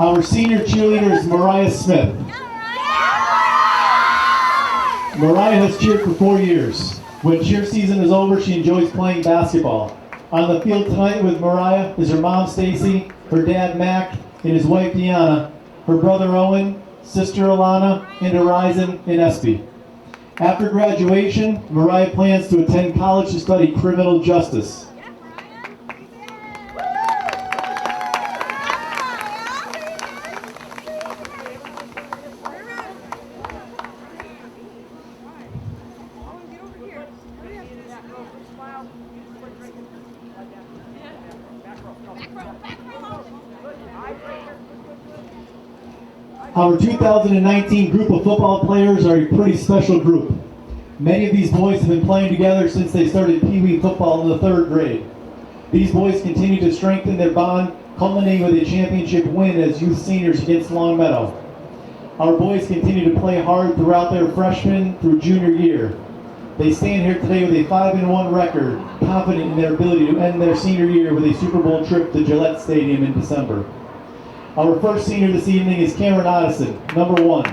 Our senior cheerleader is Mariah Smith. Mariah has cheered for 4 years. When cheer season is over, she enjoys playing basketball. On the field tonight with Mariah is her mom, Stacy, her dad, Mac, and his wife, Deanna, her brother, Owen, sister, Alana, and Horizon and Espy. After graduation, Mariah plans to attend college to study criminal justice. Our 2019 group of football players are a pretty special group. Many of these boys have been playing together since they started Pee Wee football in the 3rd grade. These boys continue to strengthen their bond, culminating with a championship win as youth seniors against Longmeadow. Our boys continue to play hard throughout their freshman through junior year. They stand here today with a 5-1 record, confident in their ability to end their senior year with a Super Bowl trip to Gillette Stadium in December. Our first senior this evening is Cameron Otteson, number 1.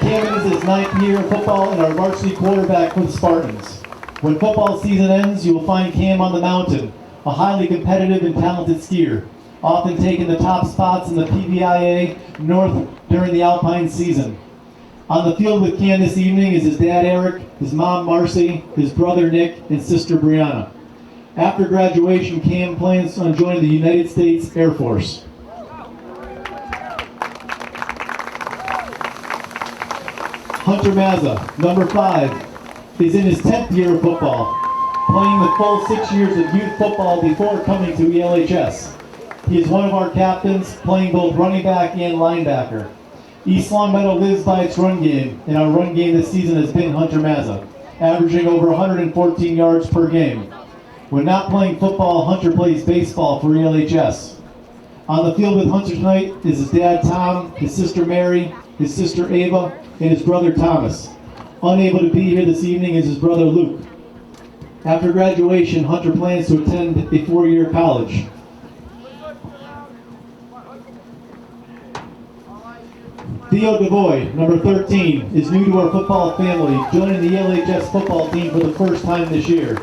Cameron is his 9th year of football and our varsity quarterback for the Spartans. When football season ends, you will find Cam on the mountain, a highly competitive and talented skier, often taking the top spots in the PBIA North during the Alpine season. On the field with Cam this evening is his dad Eric, his mom Marcy, his brother Nick, and sister Brianna. After graduation, Cam plans on joining the United States Air Force. Hunter Mazza, number 5, is in his 10th year of football, playing the full 6 years of youth football before coming to ELHS. He is one of our captains, playing both running back and linebacker. East Longmeadow lives by its run game, and our run game this season has been Hunter Mazza, averaging over 114 yards per game. When not playing football, Hunter plays baseball for ELHS. On the field with Hunter tonight is his dad Tom, his sister Mary, his sister Ava, and his brother Thomas. Unable to be here this evening is his brother Luke. After graduation, Hunter plans to attend a 4-year college. Theo DeVoy, number 13, is new to our football family, joining the ELHS football team for the first time this year.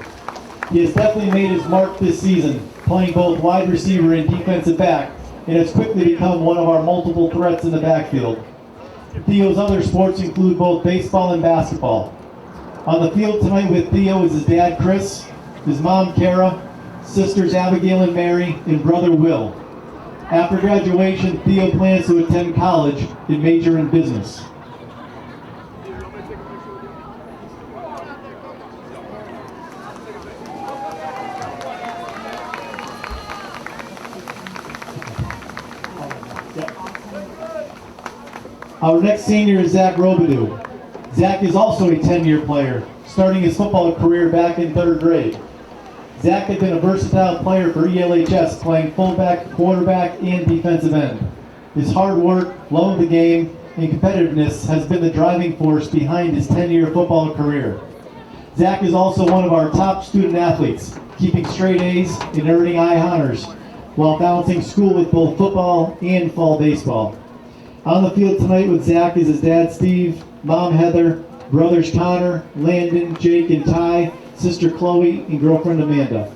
He has definitely made his mark this season, playing both wide receiver and defensive back, and has quickly become one of our multiple threats in the backfield. Theo's other sports include both baseball and basketball. On the field tonight with Theo is his dad Chris, his mom Kara, sisters Abigail and Mary, and brother Will. After graduation, Theo plans to attend college and major in business. Our next senior is Zach Robidoux. Zach is also a 10-year player, starting his football career back in 3rd grade. Zach had been a versatile player for ELHS, playing fullback, quarterback, and defensive end. His hard work, love of the game, and competitiveness has been the driving force behind his 10-year football career. Zach is also one of our top student athletes, keeping straight A's and earning high honors, while balancing school with both football and fall baseball. On the field tonight with Zach is his dad Steve, mom Heather, brothers Connor, Landon, Jake, and Ty, sister Chloe, and girlfriend Amanda.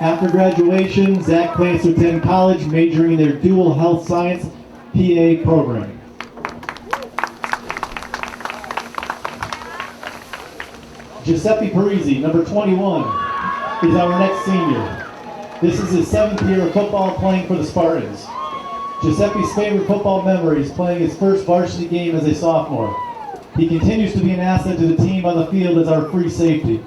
After graduation, Zach plans to attend college, majoring in their dual health science PA program. Giuseppe Parisi, number 21, is our next senior. This is his 7th year of football, playing for the Spartans. Giuseppe's favorite football memory is playing his first varsity game as a sophomore. He continues to be an asset to the team on the field as our free safety.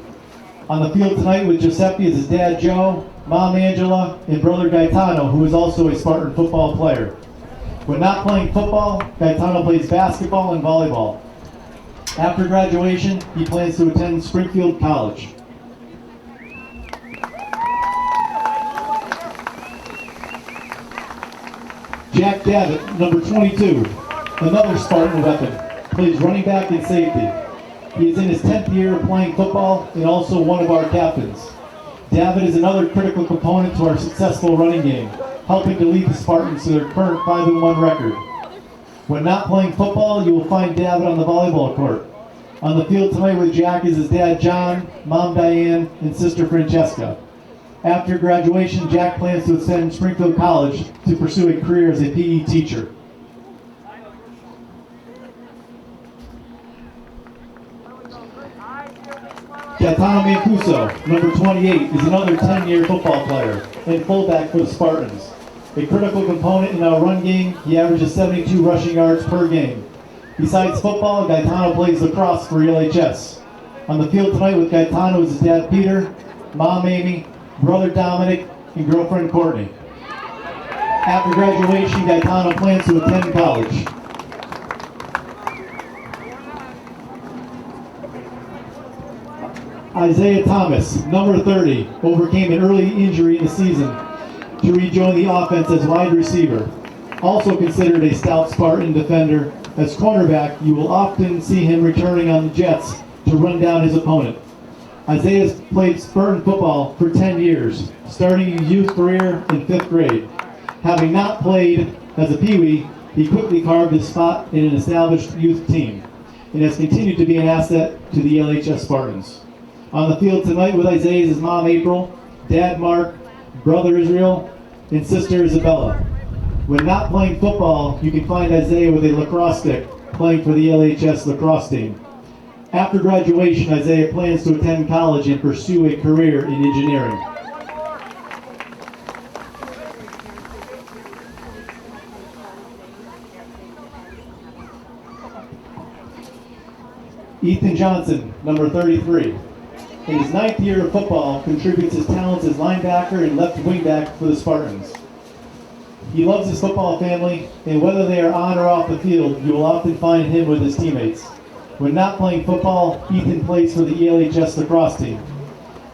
On the field tonight with Giuseppe is his dad Joe, mom Angela, and brother Gaetano, who is also a Spartan football player. When not playing football, Gaetano plays basketball and volleyball. After graduation, he plans to attend Springfield College. Jack Davitt, number 22, another Spartan weapon, plays running back and safety. He is in his 10th year of playing football and also one of our captains. Davitt is another critical component to our successful running game. helping to lead the Spartans to their current 5-1 record. When not playing football, you will find David on the volleyball court. On the field tonight with Jack is his dad John, mom Diane, and sister Francesca. After graduation, Jack plans to attend Springfield College to pursue a career as a PE teacher. Gaetano Mancuso, number 28, is another 10-year football player and fullback for the Spartans. A critical component in our run game, he averages 72 rushing yards per game. Besides football, Gaetano plays lacrosse for ELHS. On the field tonight with Gaetano is his dad Peter, mom Amy, brother Dominic, and girlfriend Courtney. After graduation, Gaetano plans to attend college. Isaiah Thomas, number 30, overcame an early injury in the season to rejoin the offense as wide receiver. Also considered a stout Spartan defender, as cornerback, you will often see him returning on the jets to run down his opponent. Isaiah has played Spartan football for 10 years, starting his youth career in 5th grade. Having not played as a peewee, he quickly carved his spot in an established youth team and has continued to be an asset to the LHS Spartans. On the field tonight with Isaiah is his mom April, dad Mark, brother Israel, and sister Isabella. When not playing football, you can find Isaiah with a lacrosse stick playing for the LHS lacrosse team. After graduation, Isaiah plans to attend college and pursue a career in engineering. Ethan Johnson, number 33. In his 9th year of football, contributes his talents as linebacker and left wingback for the Spartans. He loves his football family, and whether they are on or off the field, you will often find him with his teammates. When not playing football, Ethan plays for the ELHS lacrosse team.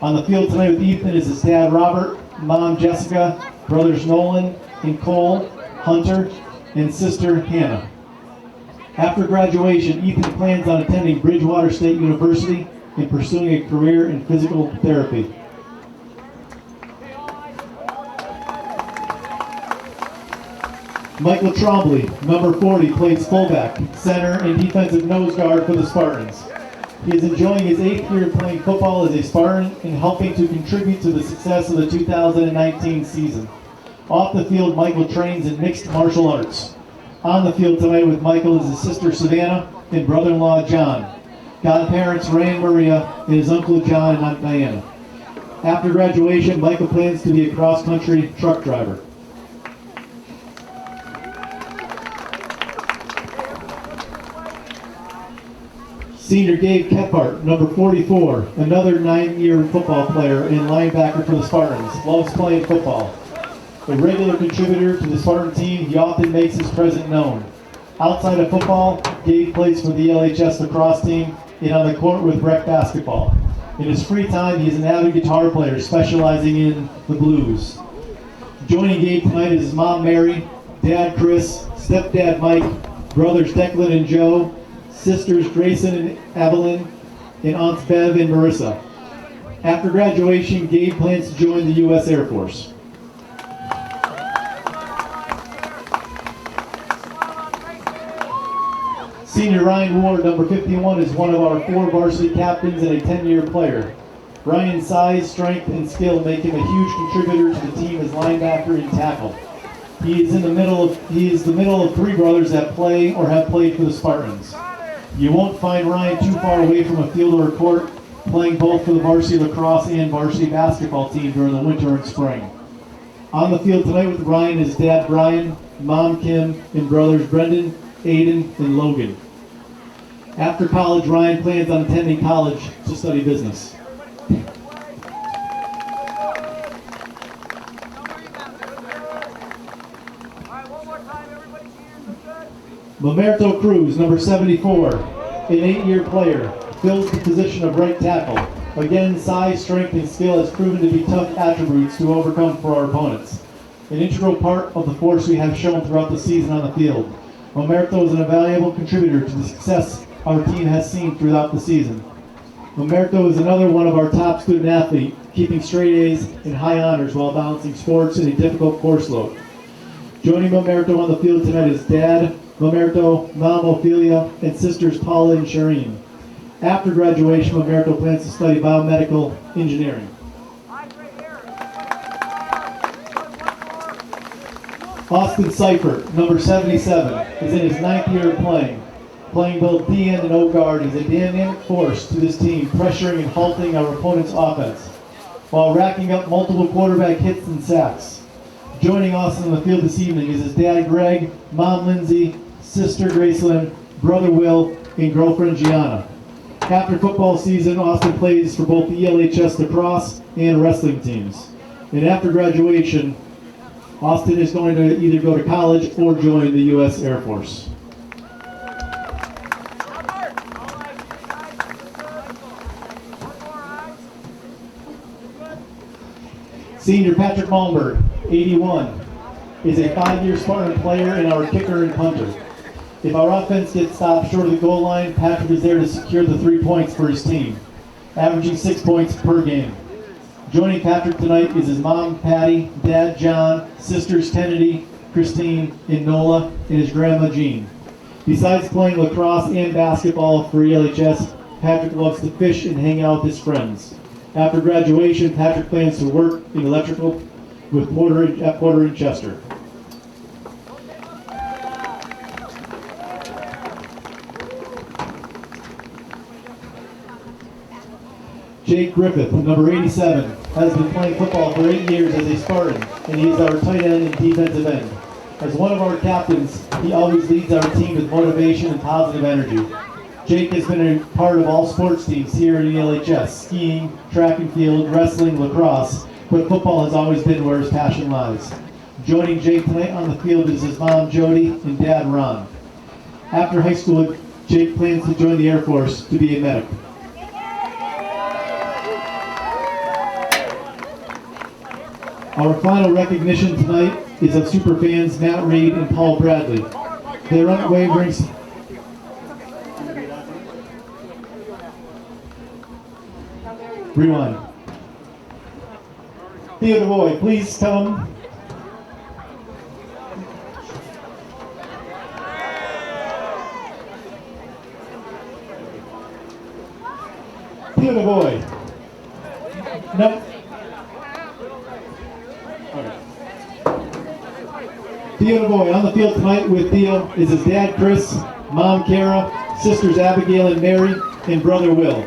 On the field tonight with Ethan is his dad Robert, mom Jessica, brothers Nolan and Cole, Hunter, and sister Hannah. After graduation, Ethan plans on attending Bridgewater State University and pursuing a career in physical therapy. Michael Trombley, number 40, plays fullback, center, and defensive nose guard for the Spartans. He is enjoying his 8th year playing football as a Spartan and helping to contribute to the success of the 2019 season. Off the field, Michael trains in mixed martial arts. On the field tonight with Michael is his sister Savannah and brother-in-law John, godparents Ray and Maria, and his uncle John and Aunt Diana. After graduation, Michael plans to be a cross-country truck driver. Senior Gabe Kephart, number 44, another 9-year football player and linebacker for the Spartans, loves playing football. A regular contributor to the Spartan team, he often makes his presence known. Outside of football, Gabe plays for the LHS lacrosse team and on the court with rec basketball. In his free time, he is an avid guitar player specializing in the blues. Joining Gabe tonight is his mom Mary, dad Chris, stepdad Mike, brothers Declan and Joe, sisters Grayson and Evelyn, and aunts Bev and Marissa. After graduation, Gabe plans to join the U.S. Air Force. Senior Ryan Ward, number 51, is one of our 4 varsity captains and a 10-year player. Ryan's size, strength, and skill make him a huge contributor to the team as linebacker and tackle. He is the middle of 3 brothers that play or have played for the Spartans. You won't find Ryan too far away from a field or a court, playing both for the varsity lacrosse and varsity basketball team during the winter and spring. On the field tonight with Ryan is dad Brian, mom Kim, and brothers Brendan, Aiden, and Logan. After college, Ryan plans on attending college to study business. Mamerto Cruz, number 74, an 8-year player, fills the position of right tackle. Again, size, strength, and skill has proven to be tough attributes to overcome for our opponents. An integral part of the force we have shown throughout the season on the field. Mamerto is an invaluable contributor to the success our team has seen throughout the season. Omerto is another one of our top student athletes, keeping straight A's and high honors while balancing sports in a difficult course load. Joining Omerto on the field tonight is Dad Omerto, Mom Ophelia, and sisters Paula and Shireen. After graduation, Omerto plans to study biomedical engineering. Austin Seifert, number 77, is in his 9th year of playing both D-end and O-guard. He's a dynamic force to this team, pressuring and halting our opponent's offense, while racking up multiple quarterback hits and sacks. Joining Austin on the field this evening is his dad Greg, mom Lindsay, sister Gracelyn, brother Will, and girlfriend Gianna. After football season, Austin plays for both the ELHS lacrosse and wrestling teams. And after graduation, Austin is going to either go to college or join the U.S. Air Force. Senior Patrick Malmberg, 81, is a 5-year Spartan player and our kicker and punter. If our offense gets stopped short of the goal line, Patrick is there to secure the 3 points for his team, averaging 6 points per game. Joining Patrick tonight is his mom, Patty, dad, John, sisters, Kennedy, Christine, and Nola, and his grandma, Jean. Besides playing lacrosse and basketball for ELHS, Patrick loves to fish and hang out with his friends. After graduation, Patrick plans to work in electrical with Porter and Chester. Jake Griffith, number 87, has been playing football for 8 years as a Spartan, and he is our tight end and defensive end. As one of our captains, he always leads our team with motivation and positive energy. Jake has been a part of all sports teams here at ELHS, skiing, track and field, wrestling, lacrosse, but football has always been where his passion lies. Joining Jake tonight on the field is his mom, Jody, and dad, Ron. After high school, Jake plans to join the Air Force to be a medic. Our final recognition tonight is of superfans Matt Reed and Paul Bradley. Their unwavering Rewind. Theo DeVoy, please come. Theo DeVoy. No. Okay. Theo DeVoy on the field tonight with Theo is his dad Chris, mom Kara, sisters Abigail and Mary, and brother Will.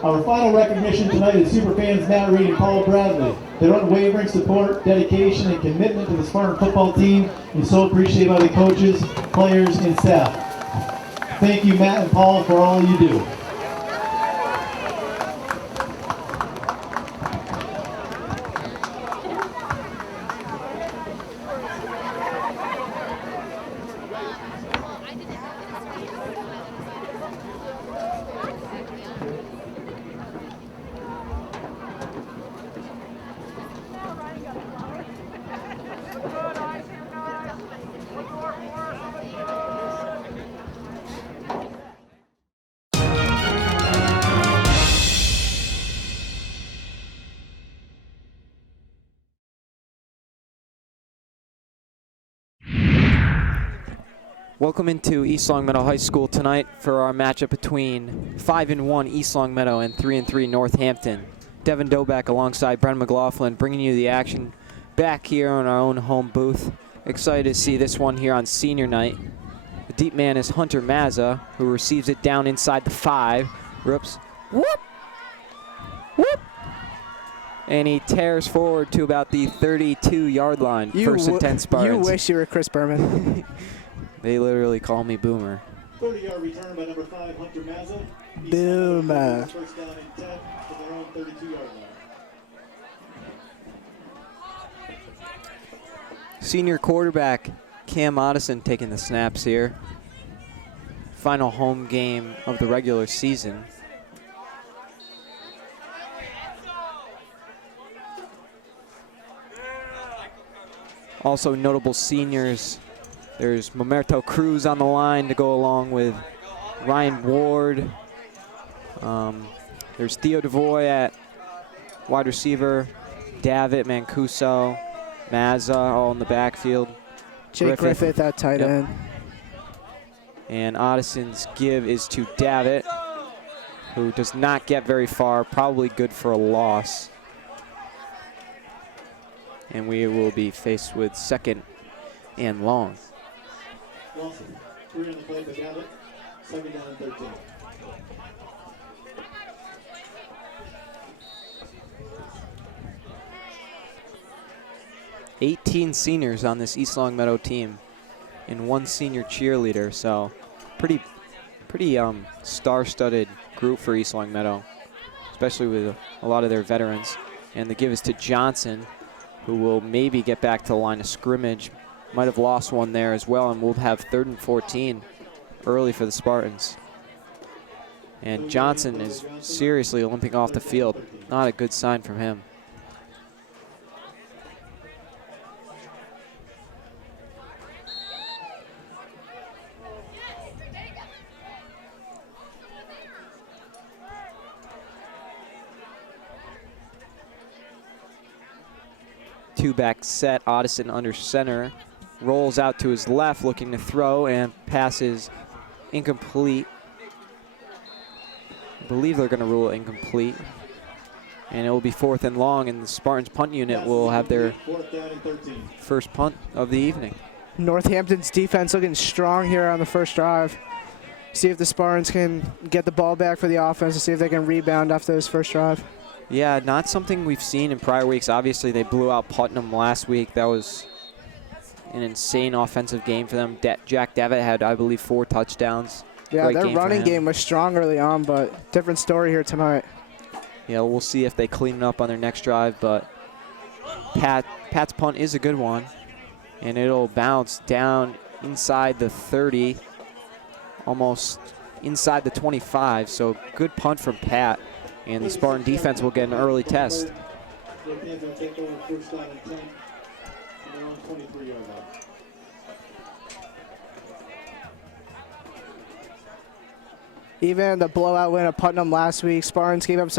Our final recognition tonight is superfans Matt Reed and Paul Bradley. Their unwavering support, dedication, and commitment to the Spartan football team is so appreciated by the coaches, players, and staff. Thank you, Matt and Paul, for all you do. Welcome into East Longmeadow High School tonight for our matchup between 5-1 East Longmeadow and 3-3 Northampton. Devin Doback alongside Brendan McLaughlin bringing you the action back here on our own home booth. Excited to see this one here on senior night. The deep man is Hunter Mazza, who receives it down inside the 5. Whoops. Whoop! Whoop! And he tears forward to about the 32-yard line. First and 10 Spartans. You wish you were Chris Berman. They literally call me Boomer. 30-yard return by number 5, Hunter Mazza. Boomer. First down and 10 from their own 32-yard line. Senior quarterback Cam Otteson taking the snaps here. Final home game of the regular season. Also notable seniors. There's Mamerto Cruz on the line to go along with Ryan Ward. There's Theo DeVoy at wide receiver. Davitt, Mancuso, Mazza all in the backfield. Jake Griffith at tight end. And Addison's give is to Davitt, who does not get very far, probably good for a loss. And we will be faced with 2nd and long. Lawson, 3 on the play by Davitt, 2nd down and 13. "18 seniors on this East Longmeadow team and 1 senior cheerleader, so pretty star-studded group for East Longmeadow, especially with a lot of their veterans. And the give is to Johnson, who will maybe get back to the line of scrimmage. Might have lost one there as well, and we'll have 3rd and 14 early for the Spartans. And Johnson is seriously limping off the field. Not a good sign from him. Two-back set, Addison under center, rolls out to his left looking to throw, and passes incomplete. I believe they're going to rule it incomplete. And it will be 4th and long, and the Spartans punt unit will have their first punt of the evening. Northampton's defense looking strong here on the first drive. See if the Spartans can get the ball back for the offense and see if they can rebound after this first drive. Yeah, not something we've seen in prior weeks. Obviously, they blew out Putnam last week. That was an insane offensive game for them. Jack Davitt had, I believe, 4 touchdowns. Yeah, Great their game for running him. game was strong early on, but different story here tonight. Yeah, we'll see if they clean it up on their next drive, but Pat's punt is a good one, and it'll bounce down inside the 30, almost inside the 25, so good punt from Pat. And the Spartan defense will get an early test. Even the blowout win of Putnam last week, Spartans gave up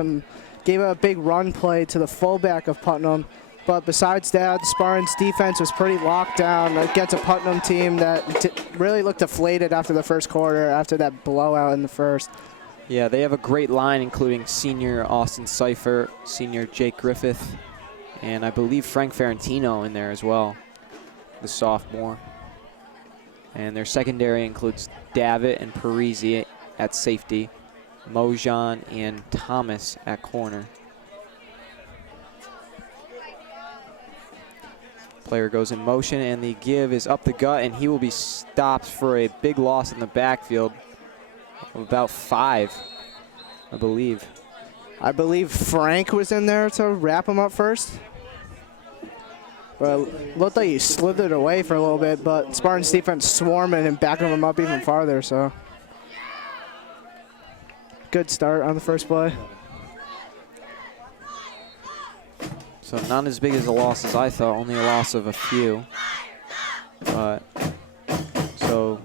a big run play to the fullback of Putnam. But besides that, the Spartans defense was pretty locked down against a Putnam team that really looked deflated after the first quarter, after that blowout in the first. Yeah, they have a great line, including senior Austin Seifert, senior Jake Griffith, and I believe Frank Ferrantino in there as well, the sophomore. And their secondary includes Davitt and Parisi at safety, Mojan and Thomas at corner. Player goes in motion, and the give is up the gut, and he will be stopped for a big loss in the backfield of about 5, I believe. I believe Frank was in there to wrap him up first. Well, looked like he slithered away for a little bit, but Spartans defense swarming and backing him up even farther, so. Good start on the first play. So not as big as a loss as I thought, only a loss of a few. But so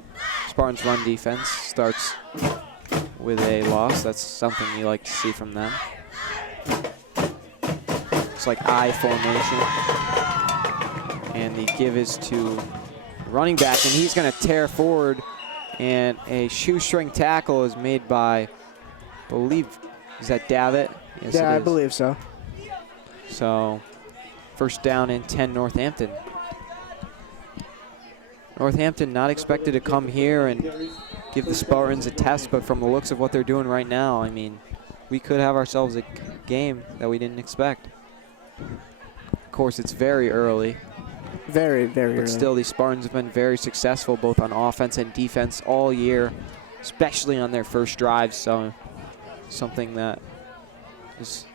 Spartans run defense starts with a loss. That's something you like to see from them. It's like I formation. And the give is to running back, and he's going to tear forward. And a shoestring tackle is made by, I believe, is that Davitt? Yes, Yeah, I believe so. So, first down and 10 Northampton. Northampton not expected to come here and give the Spartans a test, but from the looks of what they're doing right now, I mean, we could have ourselves a game that we didn't expect. Of course, it's very early. Very, very early. But still, these Spartans have been very successful both on offense and defense all year, especially on their first drives. So, something that is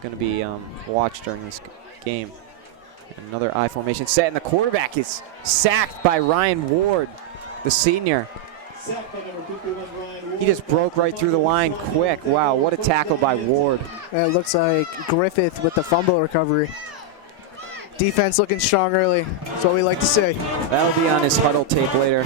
going to be watched during this game. Another I formation set, and the quarterback is sacked by Ryan Ward, the senior. He just broke right through the line quick. Wow, what a tackle by Ward. And it looks like Griffith with the fumble recovery. Defense looking strong early. That's what we like to see. That'll be on his huddle tape later.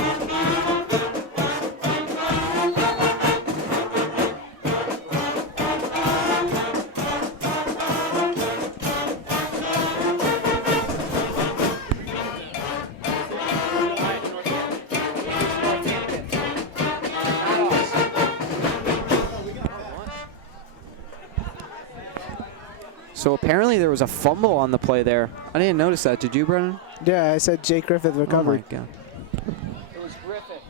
So apparently there was a fumble on the play there. I didn't notice that. Did you, Brennan? Yeah, I said Jake Griffith recovered. Oh my God. It was Griffith.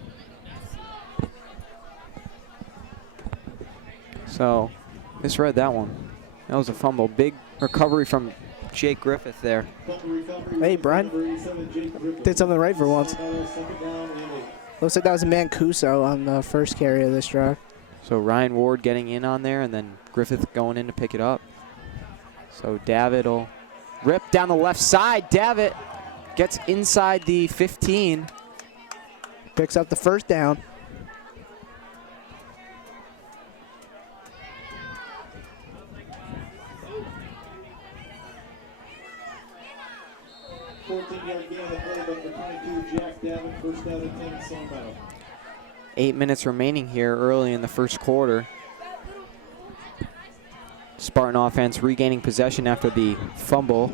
So, misread that one. That was a fumble. Big recovery from Jake Griffith there. Hey, Brian. Did something right for once. Looks like that was Mancuso on the first carry of this drive. So Ryan Ward getting in on there, and then Griffith going in to pick it up. So David will rip down the left side. David gets inside the 15. Picks up the first down. Jack Davitt, first out of 10, Sawmeadow. 8 minutes remaining here early in the first quarter. Spartan offense regaining possession after the fumble.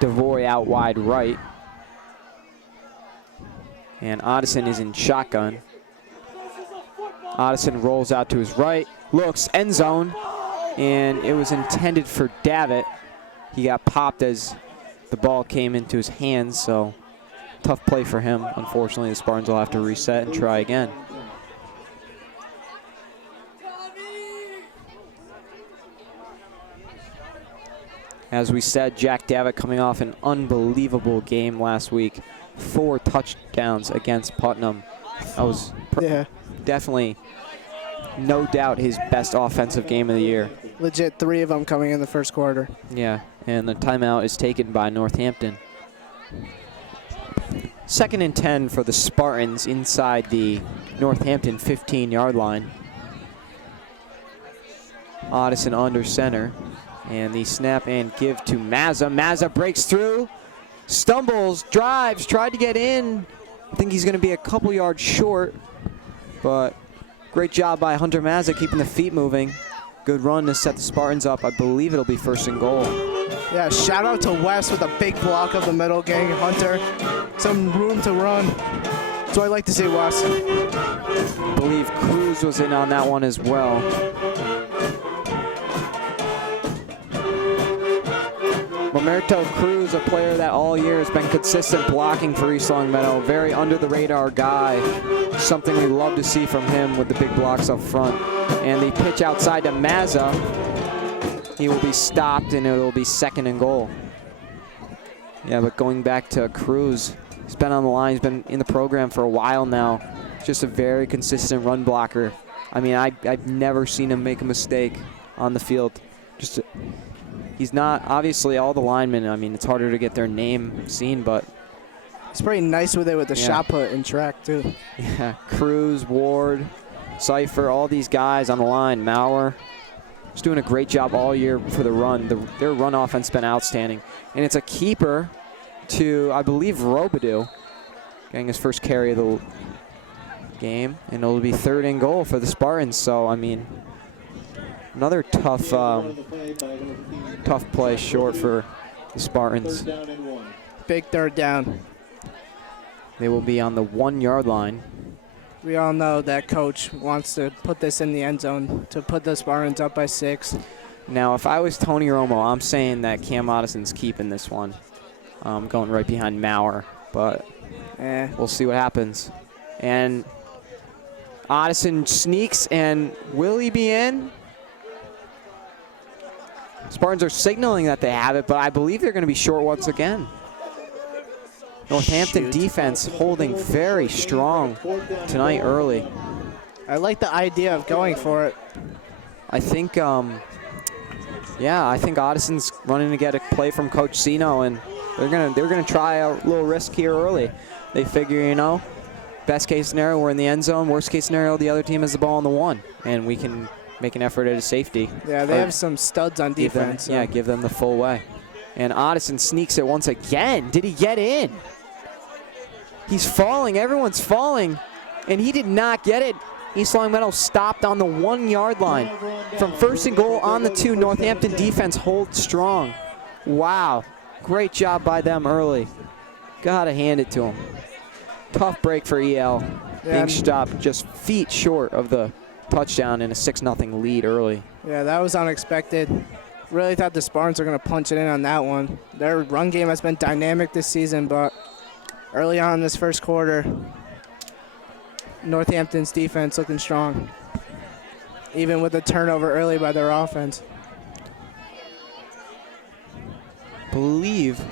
DeVoy out wide right. And Odison is in shotgun. Odison rolls out to his right, looks, end zone, and it was intended for Davitt. He got popped as the ball came into his hands, so tough play for him. Unfortunately, the Spartans will have to reset and try again. As we said, Jack Davitt coming off an unbelievable game last week. 4 touchdowns against Putnam. That was definitely, no doubt, his best offensive game of the year. Legit 3 of them coming in the first quarter. Yeah, and the timeout is taken by Northampton. 2nd and 10 for the Spartans inside the Northampton 15-yard line. Odison under center. And the snap and give to Mazza. Mazza breaks through, stumbles, drives, tried to get in. I think he's going to be a couple yards short, but great job by Hunter Mazza keeping the feet moving. Good run to set the Spartans up. I believe it'll be 1st and goal. Yeah, shout out to Wes with a big block of the middle, getting Hunter some room to run. That's what I like to see, Wes. I believe Cruz was in on that one as well. Roberto Cruz, a player that all year has been consistent blocking for East Longmeadow. Very under-the-radar guy. Something we love to see from him with the big blocks up front. And the pitch outside to Mazza. He will be stopped, and it will be 2nd and goal. Yeah, but going back to Cruz, he's been on the line. He's been in the program for a while now. Just a very consistent run blocker. I mean, I've never seen him make a mistake on the field. He's not, obviously, all the linemen, I mean, it's harder to get their name seen, but he's pretty nice with it with the shot put and track, too. Yeah, Cruz, Ward, Cypher, all these guys on the line. Maurer, just doing a great job all year for the run. Their run offense has been outstanding. And it's a keeper to, I believe, Robidoux, getting his first carry of the game. And it'll be 3rd and goal for the Spartans. So, I mean, another tough play short for the Spartans. Big 3rd down. They will be on the 1-yard line. We all know that coach wants to put this in the end zone to put the Spartans up by 6. Now, if I was Tony Romo, I'm saying that Cam Odison's keeping this one. Going right behind Maurer, but we'll see what happens. And Odison sneaks, and will he be in? Spartans are signaling that they have it, but I believe they're going to be short once again. Northampton defense holding very strong tonight early. I like the idea of going for it. I think, I think Odison's running to get a play from Coach Sino, and they're gonna try a little risk here early. They figure, you know, best case scenario, we're in the end zone. Worst case scenario, the other team has the ball on the 1, and we can make an effort at a safety. Yeah, they have some studs on defense. Yeah, give them the full way. And Addison sneaks it once again. Did he get in? He's falling. Everyone's falling. And he did not get it. East Long Meadow stopped on the 1 yard line. From first and goal on the 2, Northampton defense holds strong. Wow. Great job by them early. Gotta hand it to them. Tough break for EL. Being stopped just feet short of the touchdown and a 6-0 lead early. Yeah, that was unexpected. Really thought the Spartans were going to punch it in on that one. Their run game has been dynamic this season, but early on in this first quarter, Northampton's defense looking strong, even with a turnover early by their offense. Believe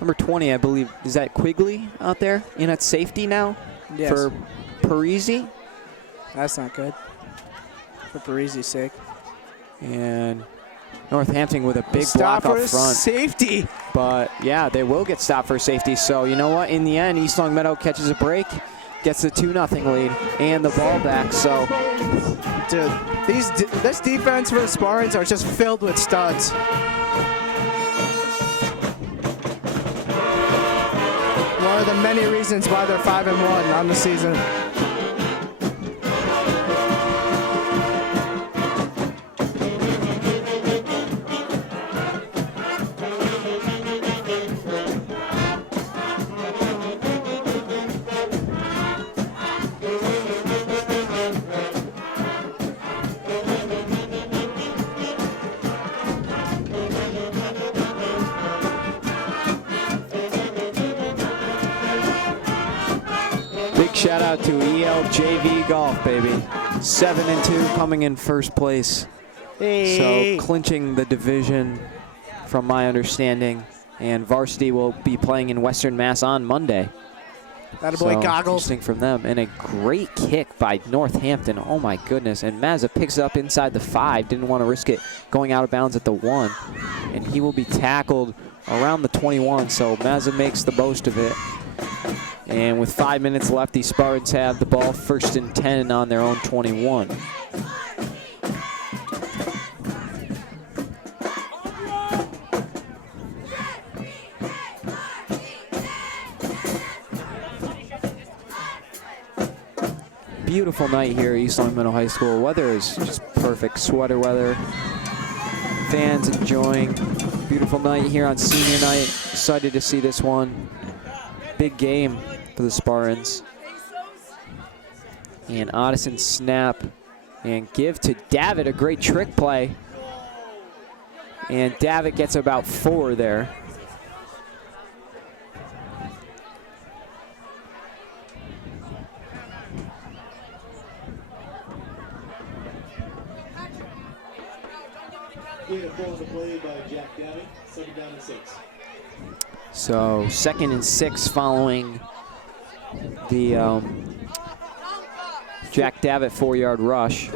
number 20, I believe, is that Quigley out there in at safety now? Yes. For Parisi. That's not good for Parisi's sake. And Northampton with a big Stop block for up front. Safety. But yeah, they will get stopped for safety. So you know what? In the end, East Long Meadow catches a break, gets the 2-0 lead, and the ball back. So, dude, this defense for the Spartans are just filled with studs. One of the many reasons why they're 5-1 on the season. shout out to EL JV Golf, baby. 7-2 coming in first place. Hey. So clinching the division from my understanding. And varsity will be playing in Western Mass on Monday. That boy goggles. Interesting from them. And a great kick by Northampton. Oh my goodness. And Mazza picks it up inside the 5. Didn't want to risk it going out of bounds at the 1. And he will be tackled around the 21. So Mazza makes the most of it. And with 5 minutes left, the Spartans have the ball 1st and 10 on their own 21. Beautiful night here at East Long Meadow High School. Weather is just perfect, sweater weather. Fans enjoying. Beautiful night here on senior night. Excited to see this one. Big game for the Spartans. And Addison snap and give to Davitt, a great trick play. And Davitt gets about 4 there. So 2nd and 6 following the Jack Davitt 4-yard rush.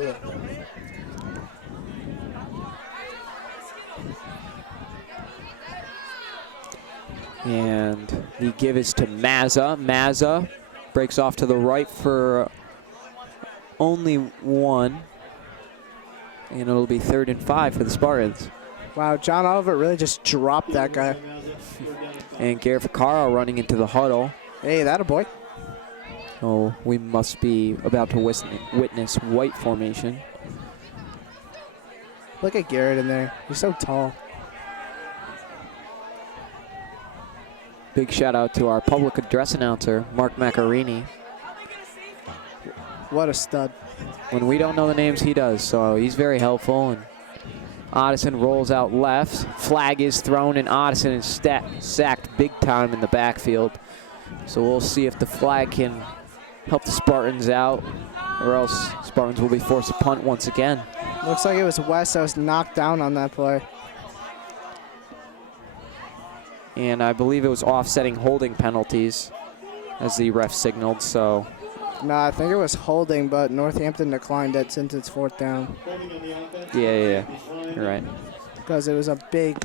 And the give is to Mazza. Mazza breaks off to the right for only 1. And it'll be 3rd and 5 for the Spartans. Wow, John Oliver really just dropped that guy. And Garrett Vaccaro running into the huddle. Hey, that a boy. Oh, we must be about to witness white formation. Look at Garrett in there. He's so tall. Big shout out to our public address announcer, Mark Macarini. What a stud. When we don't know the names, he does, so he's very helpful. And Addison rolls out left. Flag is thrown, and Addison is sacked big time in the backfield. So we'll see if the flag can help the Spartans out, or else Spartans will be forced to punt once again. Looks like it was West that was knocked down on that play. And I believe it was offsetting holding penalties as the ref signaled, so. No, I think it was holding, but Northampton declined it since it's 4th down. Yeah, you're right. Because it was a big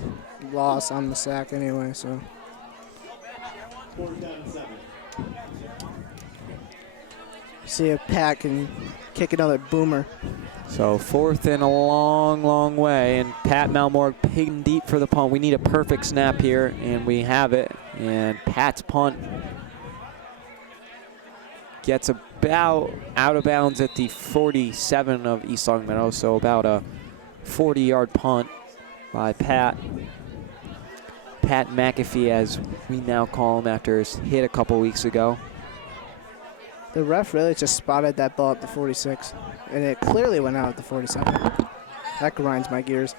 loss on the sack anyway, so. See if Pat can kick another boomer. So 4th and a long, long way, and Pat Malmore pinned deep for the punt. We need a perfect snap here, and we have it. And Pat's punt gets about out of bounds at the 47 of East Longmeadow, so about a 40-yard punt by Pat. Pat McAfee, as we now call him after his hit a couple weeks ago. The ref really just spotted that ball at the 46, and it clearly went out at the 47. That grinds my gears.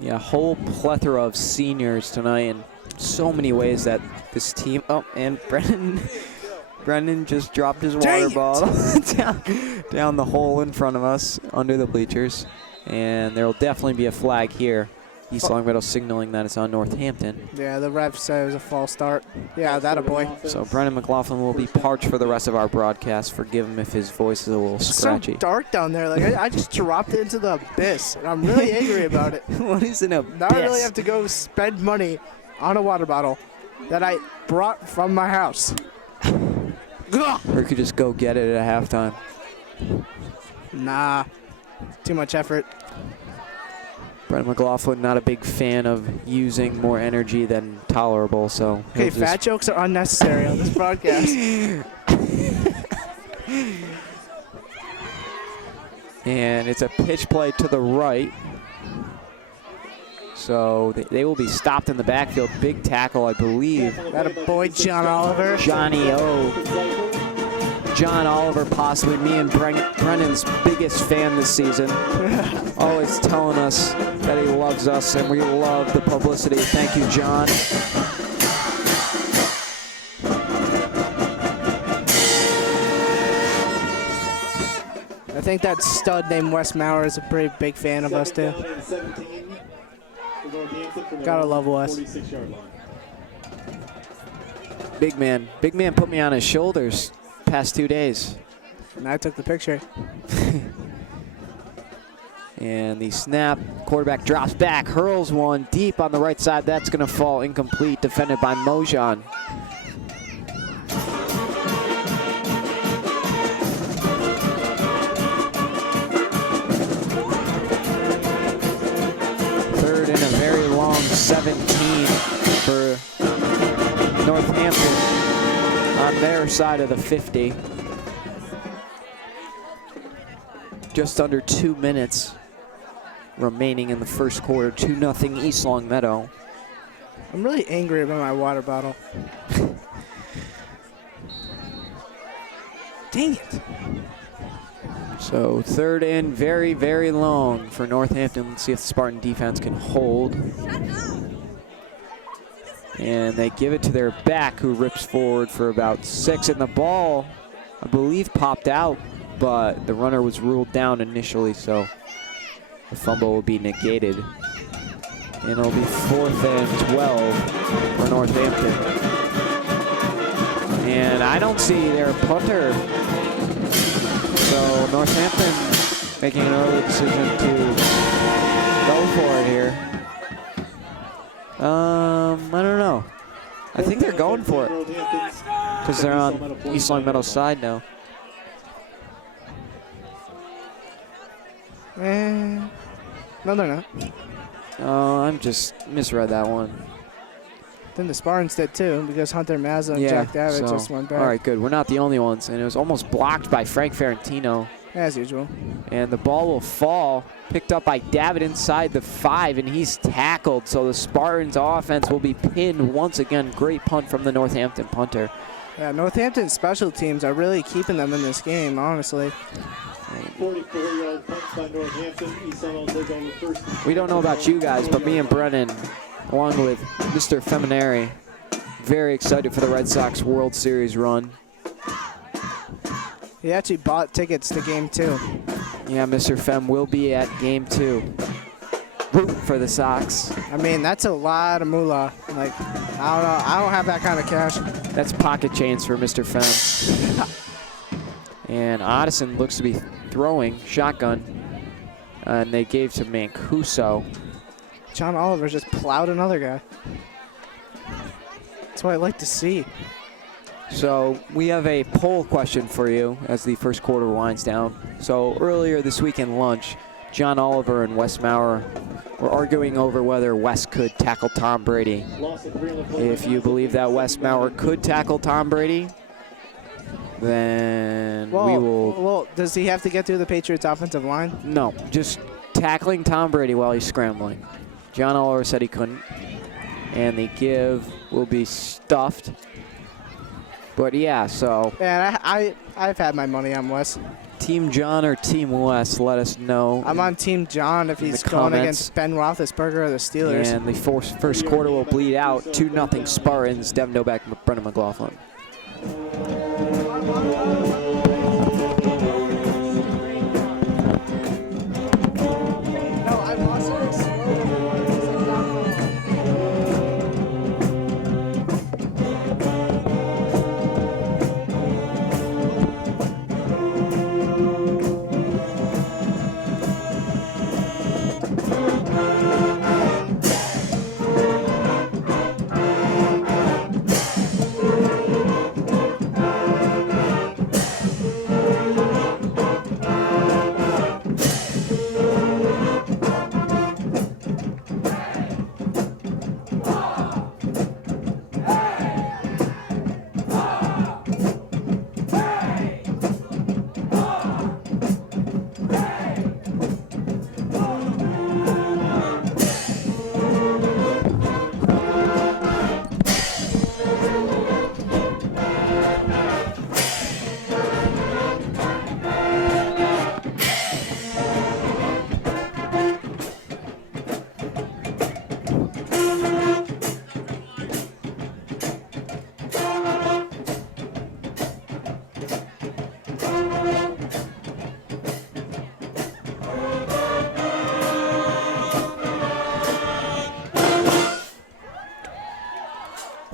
Yeah, a whole plethora of seniors tonight, and so many ways that this team. Oh, and Brendan just dropped his water bottle down the hole in front of us under the bleachers. And there will definitely be a flag here. East Longmeadow signaling that it's on Northampton. Yeah, the ref said it was a false start. Yeah, that a boy. So Brendan McLaughlin will be parched for the rest of our broadcast. Forgive him if his voice is a little scratchy. It's so dark down there. Like I just dropped it into the abyss, and I'm really angry about it. What is an abyss? Now I really have to go spend money on a water bottle that I brought from my house. Or could just go get it at halftime. Nah, too much effort. Brendan McLaughlin, not a big fan of using more energy than tolerable, so. Okay, fat jokes are unnecessary on this broadcast. And it's a pitch play to the right. So they will be stopped in the backfield. Big tackle, I believe. That a boy, John Oliver. Johnny O. John Oliver, possibly me and Brendan's biggest fan this season. Always telling us that he loves us, and we love the publicity. Thank you, John. I think that stud named Wes Maurer is a pretty big fan of us, too. Gotta love Wes. Big man put me on his shoulders past 2 days. And I took the picture. And the snap, quarterback drops back, hurls one deep on the right side. That's going to fall incomplete, defended by Mojan. Third and a very long 17 for Northampton on their side of the 50. Just under 2 minutes remaining in the first quarter. 2-0 East Longmeadow. I'm really angry about my water bottle. Dang it. So third and very, very long for Northampton. Let's see if the Spartan defense can hold. And they give it to their back, who rips forward for about 6. And the ball, I believe, popped out, but the runner was ruled down initially, so the fumble will be negated. And it'll be 4th and 12 for Northampton. And I don't see their punter. So Northampton making an early decision to go for it here. I don't know. I think they're going for it because they're on East Longmeadow's side now. No, they're not. Oh, I'm just misread that one. Then the Spartans did too, because Hunter Mazza and Jack Davitt just went back. All right, good. We're not the only ones, and it was almost blocked by Frank Ferrantino. As usual. And the ball will fall, picked up by Davitt inside the 5, and he's tackled. So the Spartans offense will be pinned once again. Great punt from the Northampton punter. Yeah, Northampton special teams are really keeping them in this game, honestly. 44-yard punt by Northampton. East Longmeadow take over first. We don't know about you guys, but me and Brennan, along with Mr. Feminari, very excited for the Red Sox World Series run. He actually bought tickets to Game 2. Yeah, Mr. Fem will be at Game 2. Root for the Sox. I mean, that's a lot of moolah. Like, I don't know. I don't have that kind of cash. That's pocket change for Mr. Fem. And Odison looks to be throwing shotgun. And they gave to Mancuso. John Oliver just plowed another guy. That's what I like to see. So we have a poll question for you as the first quarter winds down. So earlier this week in lunch, John Oliver and Wes Maurer were arguing over whether Wes could tackle Tom Brady. If you believe that Wes Maurer could tackle Tom Brady, then we will... Well, does he have to get through the Patriots' offensive line? No, just tackling Tom Brady while he's scrambling. John Oliver said he couldn't, and the give will be stuffed. But yeah, so... And I've had my money on Wes. Team John or Team Wes, let us know. I'm on Team John if he's going against Ben Roethlisberger or the Steelers. And the first quarter will bleed out. 2-0 Spartans. Devin Doback, Brendan McLaughlin.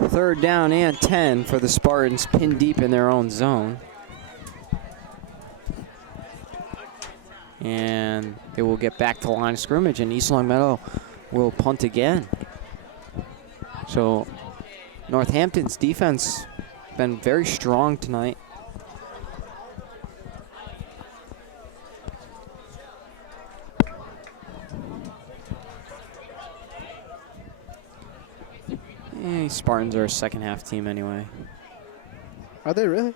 Third down and 10 for the Spartans, pinned deep in their own zone. And they will get back to the line of scrimmage, and East Longmeadow will punt again. So Northampton's defense been very strong tonight. Spartans are a second half team anyway. Are they really?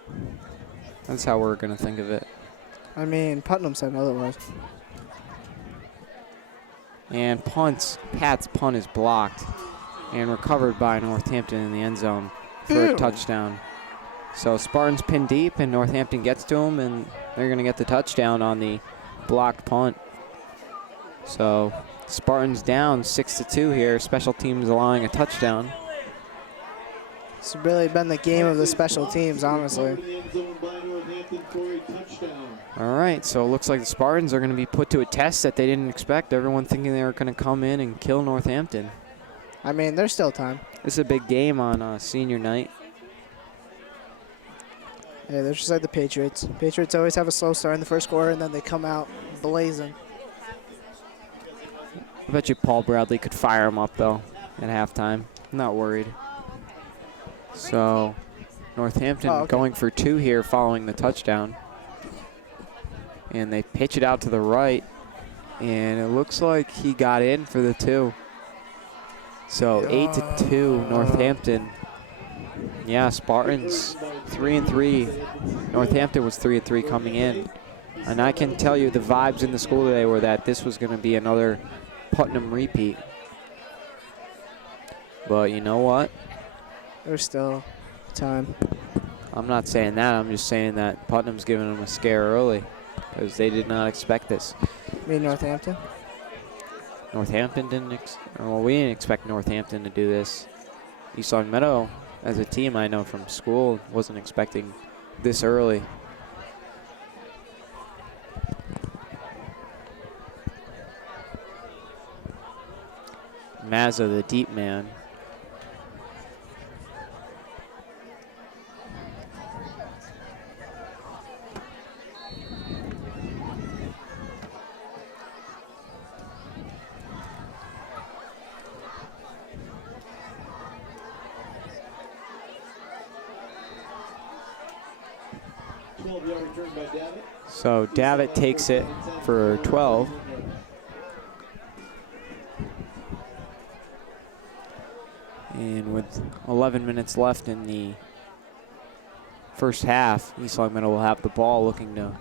That's how we're going to think of it. I mean, Putnam said otherwise. And Pat's punt is blocked and recovered by Northampton in the end zone for a touchdown. So Spartans pin deep, and Northampton gets to them, and they're going to get the touchdown on the blocked punt. So Spartans down 6-2 here. Special teams allowing a touchdown. It's really been the game of the special teams, honestly. All right, so it looks like the Spartans are going to be put to a test that they didn't expect. Everyone thinking they were going to come in and kill Northampton. I mean, there's still time. This is a big game on senior night. Yeah, they're just like the Patriots. Patriots always have a slow start in the first quarter, and then they come out blazing. I bet you Paul Bradley could fire him up, though, at halftime. I'm not worried. So Northampton going for 2 here following the touchdown. And they pitch it out to the right. And it looks like he got in for the 2. So 8-2 Northampton. Yeah, Spartans 3-3. Northampton was 3-3 coming in. And I can tell you the vibes in the school today were that this was going to be another Putnam repeat. But you know what? There's still time. I'm not saying that. I'm just saying that Putnam's giving them a scare early because they did not expect this. You mean Northampton? Northampton didn't, well, we didn't expect Northampton to do this. East Longmeadow, as a team I know from school, wasn't expecting this early. Mazza, the deep man. 12-yard return by Davitt. So Davitt takes it for 12. And with 11 minutes left in the first half, East Long Meadow will have the ball, looking to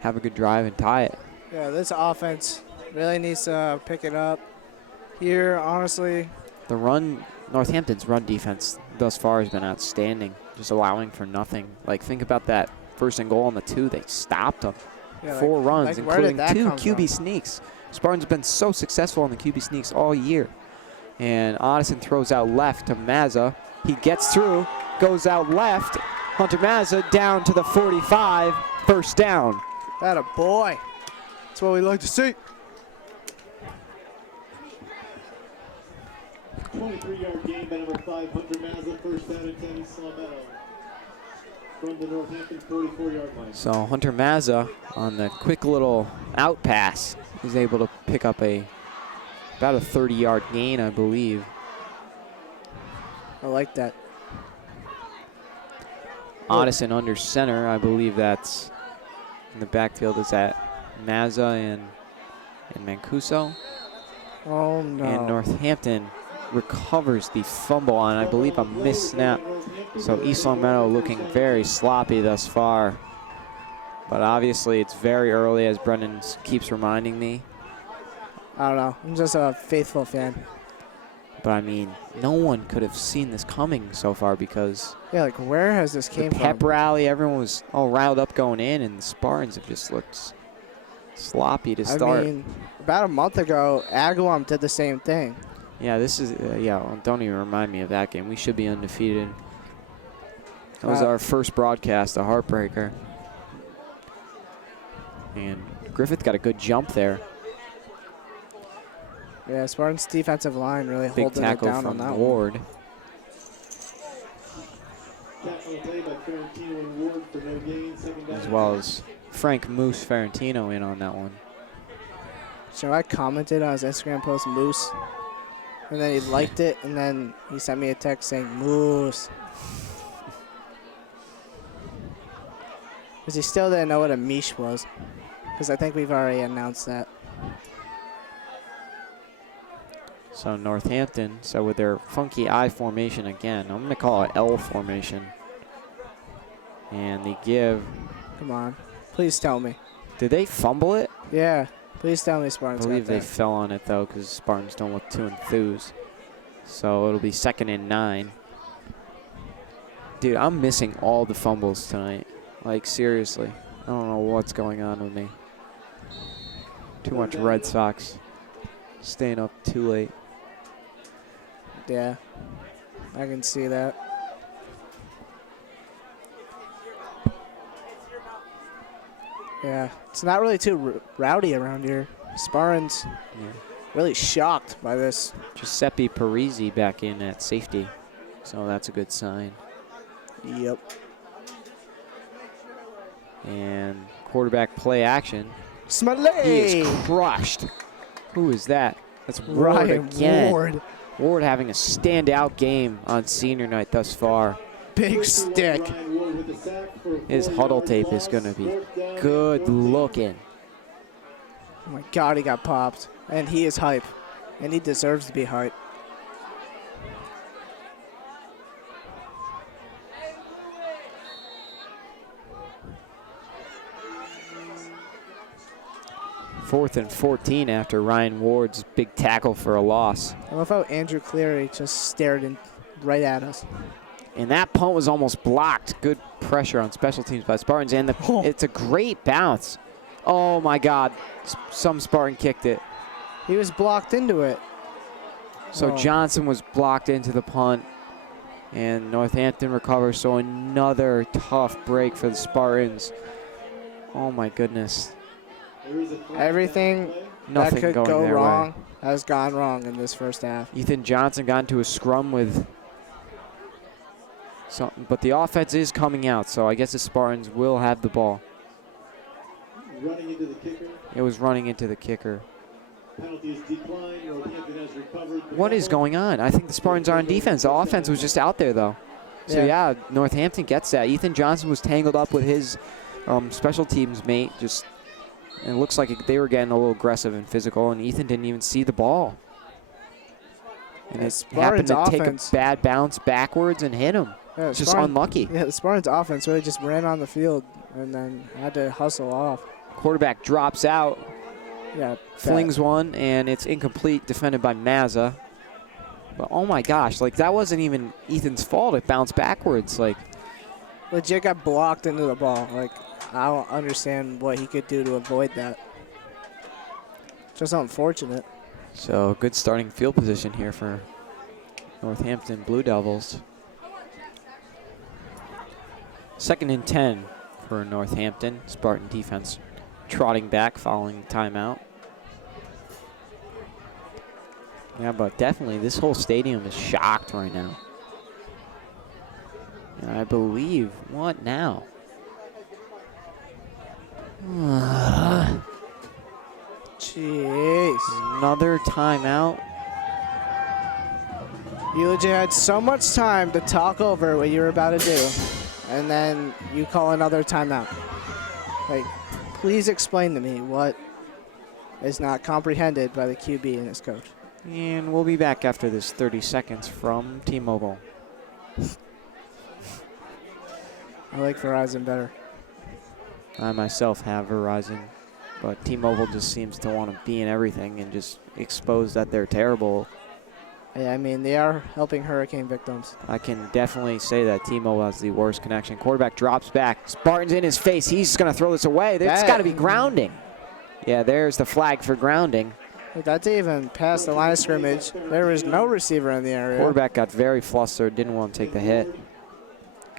have a good drive and tie it. Yeah, this offense really needs to pick it up here, honestly. Northampton's run defense thus far has been outstanding, just allowing for nothing. Like, think about that 1st and goal on the 2. They stopped them. Yeah, 4 runs, like where did including that 2 come QB from? sneaks. Spartans have been so successful on the QB sneaks all year. And Odison throws out left to Mazza. He gets through, goes out left. Hunter Mazza down to the 45, 1st down. That a boy. That's what we like to see. 23-yard gain by number 5, Hunter Mazza, 1st down and 10, East Long Meadow. From the Northampton 44-yard line. So Hunter Mazza on the quick little out pass is able to pick up about a 30-yard gain, I believe. I like that. Odison under center, I believe that's in the backfield. Is that Mazza and Mancuso? Oh, no. And Northampton recovers the fumble on, I believe, a missed snap. So East Long Meadow looking very sloppy thus far. But obviously it's very early, as Brendan keeps reminding me. I don't know. I'm just a faithful fan. But I mean, no one could have seen this coming so far, because Yeah, like where has this came the pep from? rally, everyone was all riled up going in, and the Spartans have just looked sloppy to start. I mean, about a month ago, Agawam did the same thing. Yeah, this is, well, don't even remind me of that game. We should be undefeated. That was our first broadcast, a heartbreaker. And Griffith got a good jump there. Yeah, Spartans' defensive line really Big holding it tackle down on from that one. Ward. Tackle play by Ferrantino and Ward for no gain, 2nd down. As well as Frank Moose Ferrantino in on that one. So I commented on his Instagram post, Moose, and then he liked it, and then he sent me a text saying, Moose. Because he still didn't know what a miche was, because I think we've already announced that. So Northampton, so with their funky I formation again, I'm going to call it L formation. And they give, Come on. Please tell me. did they fumble it? Yeah. Please tell me I Spartans believe got they that. fell on it though, because Spartans don't look too enthused. So it'll be 2nd and 9. Dude, I'm missing all the fumbles tonight. Like, seriously. I don't know what's going on with me. Too much Red Sox. Staying up too late. Yeah. I can see that. Yeah. It's not really too rowdy around here. Spartans Yeah. really shocked by this. Giuseppe Parisi back in at safety. So that's a good sign. Yep. And quarterback play action. Smiley! He is crushed. Who is that? That's Ward Ryan again. Ward. Ward having a standout game on senior night thus far. Big stick. His huddle tape is going to be good looking. Oh my God, he got popped. And he is hype. And he deserves to be hype. Fourth and 14 after Ryan Ward's big tackle for a loss. I love how Andrew Cleary just stared right at us. And that punt was almost blocked. Good pressure on special teams by Spartans. And it's a great bounce. Oh, my God. Some Spartan kicked it. He was blocked into it. So Johnson was blocked into the punt. And Northampton recovers. So another tough break for the Spartans. Oh, my goodness. Everything Nothing that could going go their wrong way. has gone wrong in this first half. Ethan Johnson got into a scrum with something, but the offense is coming out, so I guess the Spartans will have the ball. Running into the kicker. It was running into the kicker. Penalty is declined. Northampton has recovered. What is going on? I think the Spartans are on defense. The offense was just out there, though. So yeah, Northampton gets that. Ethan Johnson was tangled up with his special teams mate. And it looks like they were getting a little aggressive and physical, and Ethan didn't even see the ball. And it happened to take a bad bounce backwards and hit him. Yeah, it's just unlucky. Yeah, the Spartans offense really just ran on the field and then had to hustle off. Quarterback drops out. Yeah, flings one, and it's incomplete, defended by Mazza. But oh my gosh, like that wasn't even Ethan's fault. It bounced backwards. Like legit got blocked into the ball. Like I don't understand what he could do to avoid that. Just unfortunate. So good starting field position here for Northampton Blue Devils. 2nd and 10 for Northampton. Spartan defense trotting back following the timeout. Yeah, but definitely this whole stadium is shocked right now. And I believe, what now? Jeez. Another timeout. You legit had so much time to talk over what you were about to do, and then you call another timeout. Like, please explain to me what is not comprehended by the QB and his coach. And we'll be back after this 30 seconds from T-Mobile. I like Verizon better. I myself have Verizon, but T-Mobile just seems to want to be in everything and just expose that they're terrible. Yeah, I mean, they are helping hurricane victims. I can definitely say that T-Mobile has the worst connection. Quarterback drops back. Spartan's in his face. He's going to throw this away. There's got to be grounding. Yeah, there's the flag for grounding. That's even past the line of scrimmage. There was no receiver in the area. Quarterback got very flustered, didn't want to take the hit.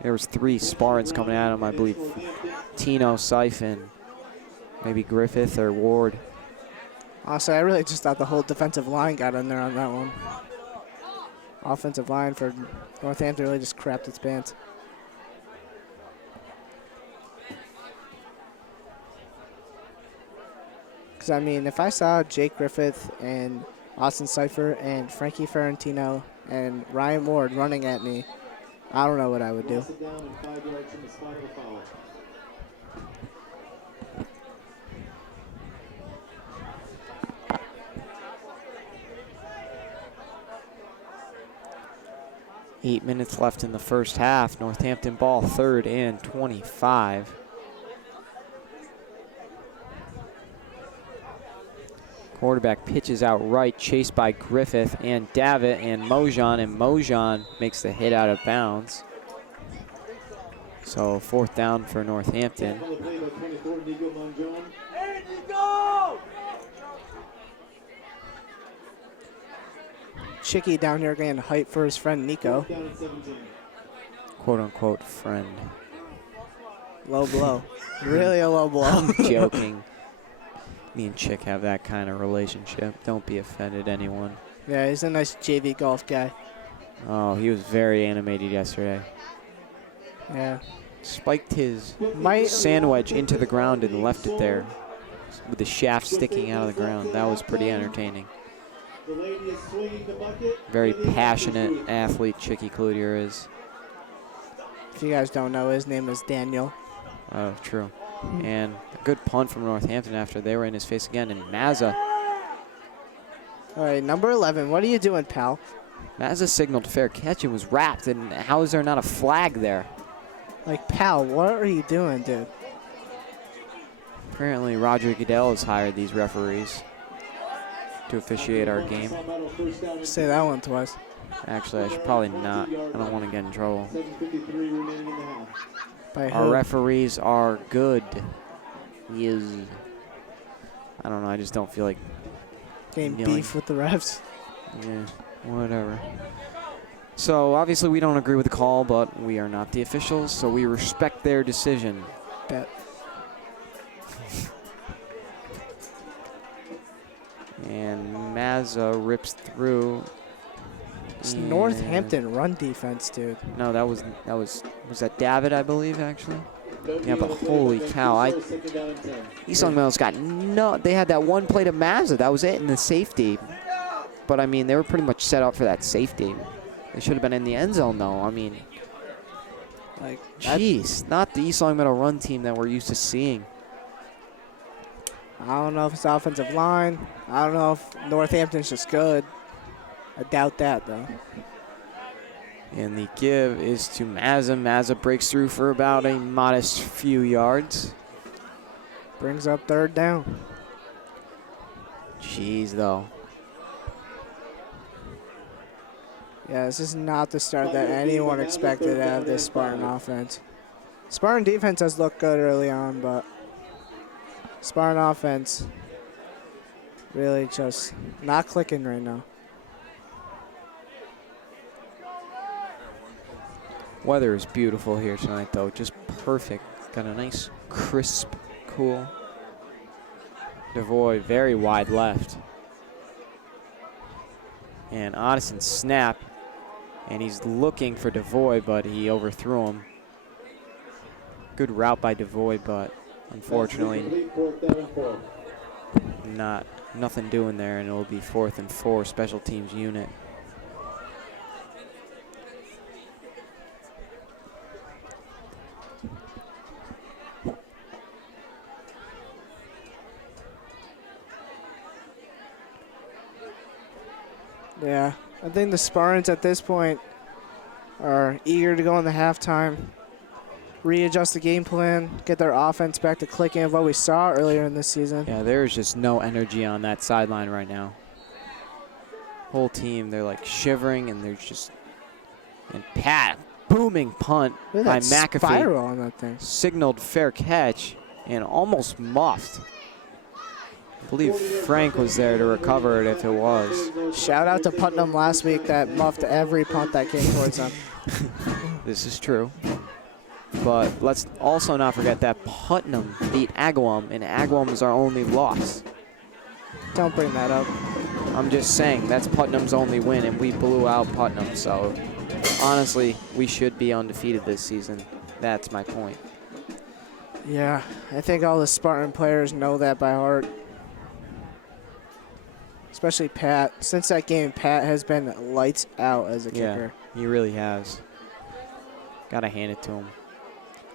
There was 3 Spartans coming at him, I believe. Tino, Siphon, maybe Griffith or Ward. Honestly, I really just thought the whole defensive line got in there on that one. Offensive line for Northampton really just crapped its pants. Because, I mean, if I saw Jake Griffith and Austin Cipher and Frankie Ferrantino and Ryan Ward running at me, I don't know what I would do. Eight minutes left in the first half. Northampton ball, 3rd and 25. Quarterback pitches out right, chased by Griffith and Davitt and Mojan makes the hit out of bounds. So 4th down for Northampton. Chicky down here getting hype for his friend Nico. Quote unquote friend. Low blow. Really a low blow. I'm joking. Me and Chick have that kind of relationship. Don't be offended, anyone. Yeah, he's a nice JV golf guy. Oh, he was very animated yesterday. Yeah. Spiked his sand wedge into the ground and left it there with the shaft sticking out of the ground. That was pretty entertaining. Very passionate athlete Chicky Cloutier is. If you guys don't know, his name is Daniel. Oh, true. And a good punt from Northampton after they were in his face again. And Mazza. All right, number 11. What are you doing, pal? Mazza signaled fair catch and was wrapped. And how is there not a flag there? Like, pal, what are you doing, dude? Apparently Roger Goodell has hired these referees to officiate our game. Say that one twice. Actually, I should probably not. I don't want to get in trouble. Our referees are good. Yes. I don't know. I just don't feel like getting beef with the refs. Yeah, whatever. So obviously we don't agree with the call, but we are not the officials, so we respect their decision. Bet. And Mazza rips through. It's Northampton run defense, dude. No, was that David, I believe, actually? Yeah, but holy cow. East Long Meadow's got they had that one play to Mazza. That was it in the safety. But, I mean, they were pretty much set up for that safety. They should have been in the end zone, though. I mean, Like, Jeez, not the East Long Meadow run team that we're used to seeing. I don't know if it's offensive line. I don't know if Northampton's just good. I doubt that, though. And the give is to Mazza. Mazza breaks through for about a modest few yards. Brings up 3rd down. Jeez, though. Yeah, this is not the start that anyone expected out of this Spartan offense. Spartan defense has looked good early on, but Spartan offense really just not clicking right now. Weather is beautiful here tonight, though. Just perfect. Got a nice, crisp, cool. Devoy very wide left. And Odison snap. And he's looking for Devoy, but he overthrew him. Good route by Devoy, but unfortunately nothing doing there, and it'll be 4th and 4, special teams unit. Yeah, I think the Spartans at this point are eager to go in the halftime, readjust the game plan, get their offense back to clicking of what we saw earlier in this season. Yeah, there's just no energy on that sideline right now. Whole team, they're like shivering, and they're just, and Pat, booming punt Look by at that McAfee. spiral on that thing. Signaled fair catch and almost muffed. I believe Frank was there to recover it if it was. Shout out to Putnam last week that muffed every punt that came towards them. This is true. But let's also not forget that Putnam beat Agawam, and Agawam is our only loss. Don't bring that up. I'm just saying, that's Putnam's only win, and we blew out Putnam. So, honestly, we should be undefeated this season. That's my point. Yeah, I think all the Spartan players know that by heart. Especially Pat. Since that game, Pat has been lights out as a kicker. Yeah, he really has. Gotta hand it to him.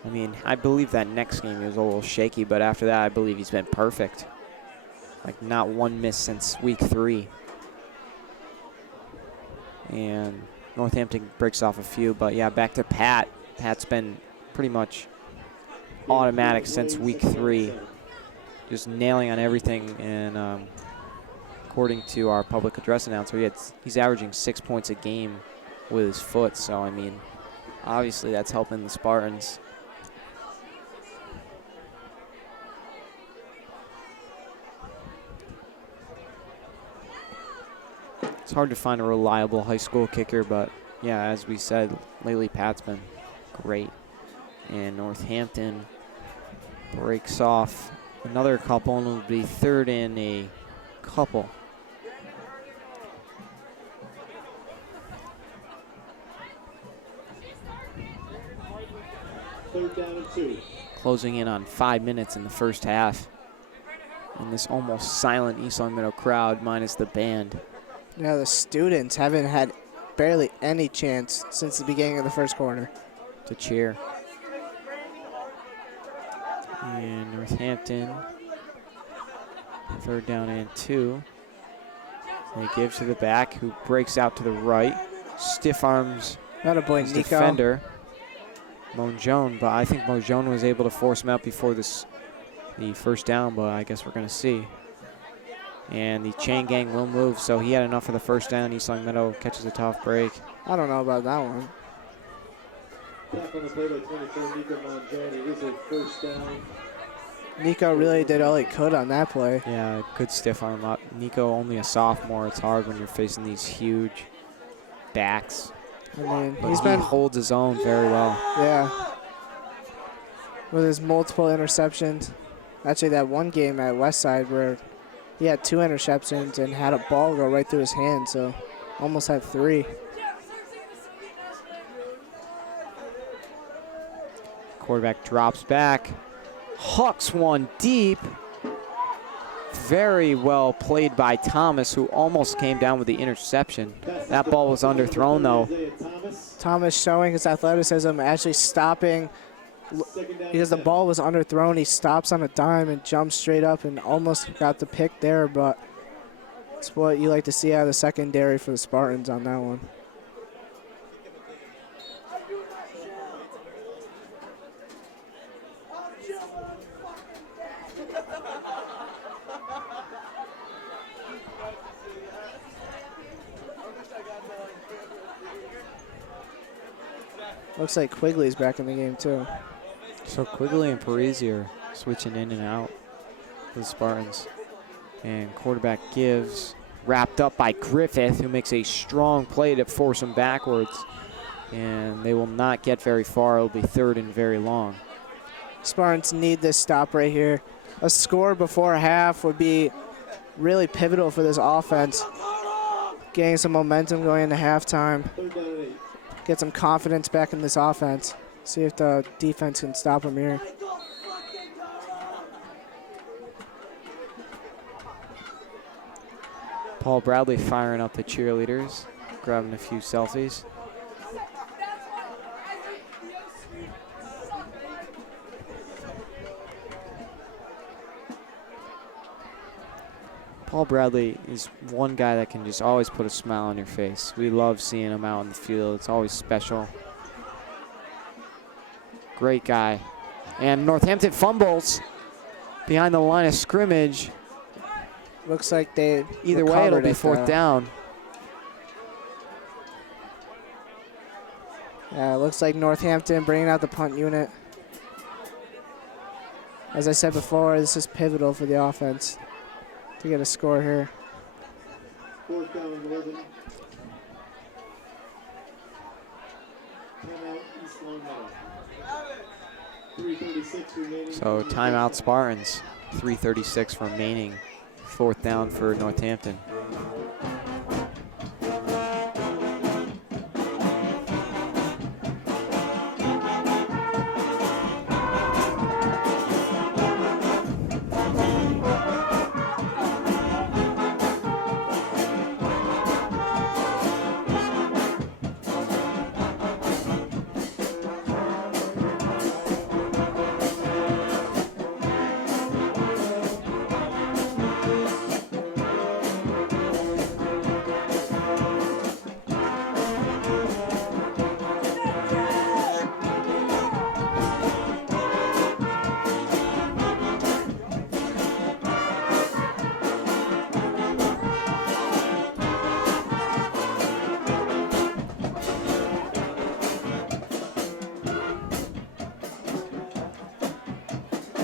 I mean, I believe that next game he was a little shaky, but after that, I believe he's been perfect. Like, not one miss since week 3. And Northampton breaks off a few, but yeah, back to Pat. Pat's been pretty much automatic since week 3. Just nailing on everything, and according to our public address announcer, he's averaging 6 points a game with his foot. So, I mean, obviously that's helping the Spartans. It's hard to find a reliable high school kicker, but yeah, as we said, lately Pat's been great. And Northampton breaks off another couple, and it'll be 3rd and a couple. Third down and 2. Closing in on 5 minutes in the first half. And this almost silent East Long Meadow crowd minus the band. Yeah, the students haven't had barely any chance since the beginning of the first quarter. To cheer. And Northampton, 3rd down and 2. They give to the back, who breaks out to the right. Stiff arms Not a boy, his Nico. defender, Monjone, but I think Monjone was able to force him out before the first down, but I guess we're going to see. And the chain gang will move, so he had enough for the first down. East Long Meadow catches a tough break. I don't know about that one. Back on the play by 24, Nico Monjone. It is a first down. Nico really did all he could on that play. Yeah, good stiff arm up. Nico, only a sophomore. It's hard when you're facing these huge backs. I mean, But he's he been, holds his own very well. yeah, with his multiple interceptions. Actually, that one game at Westside where he had 2 interceptions and had a ball go right through his hand, so almost had 3. Quarterback drops back, hucks one deep. Very well played by Thomas, who almost came down with the interception. That ball was underthrown, though, Thomas showing his athleticism, actually stopping because the ball was underthrown. He stops on a dime and jumps straight up and almost got the pick there, but it's what you like to see out of the secondary for the Spartans on that one. Looks like Quigley's back in the game too. So Quigley and Parisi are switching in and out for the Spartans. And quarterback gives, wrapped up by Griffith, who makes a strong play to force him backwards. And they will not get very far. It'll be 3rd and very long. Spartans need this stop right here. A score before half would be really pivotal for this offense. Getting some momentum going into halftime. Get some confidence back in this offense. See if the defense can stop them here. Paul Bradley firing up the cheerleaders, grabbing a few selfies. Paul Bradley is one guy that can just always put a smile on your face. We love seeing him out in the field. It's always special. Great guy. And Northampton fumbles behind the line of scrimmage. Looks like they Either way, it'll be 4th down. Yeah, it looks like Northampton bringing out the punt unit. As I said before, this is pivotal for the offense to get a score here. 4th down and 11. Timeout, East Long Meadow. 3:36 remaining. So timeout Spartans. 3:36 remaining. 4th down for Northampton.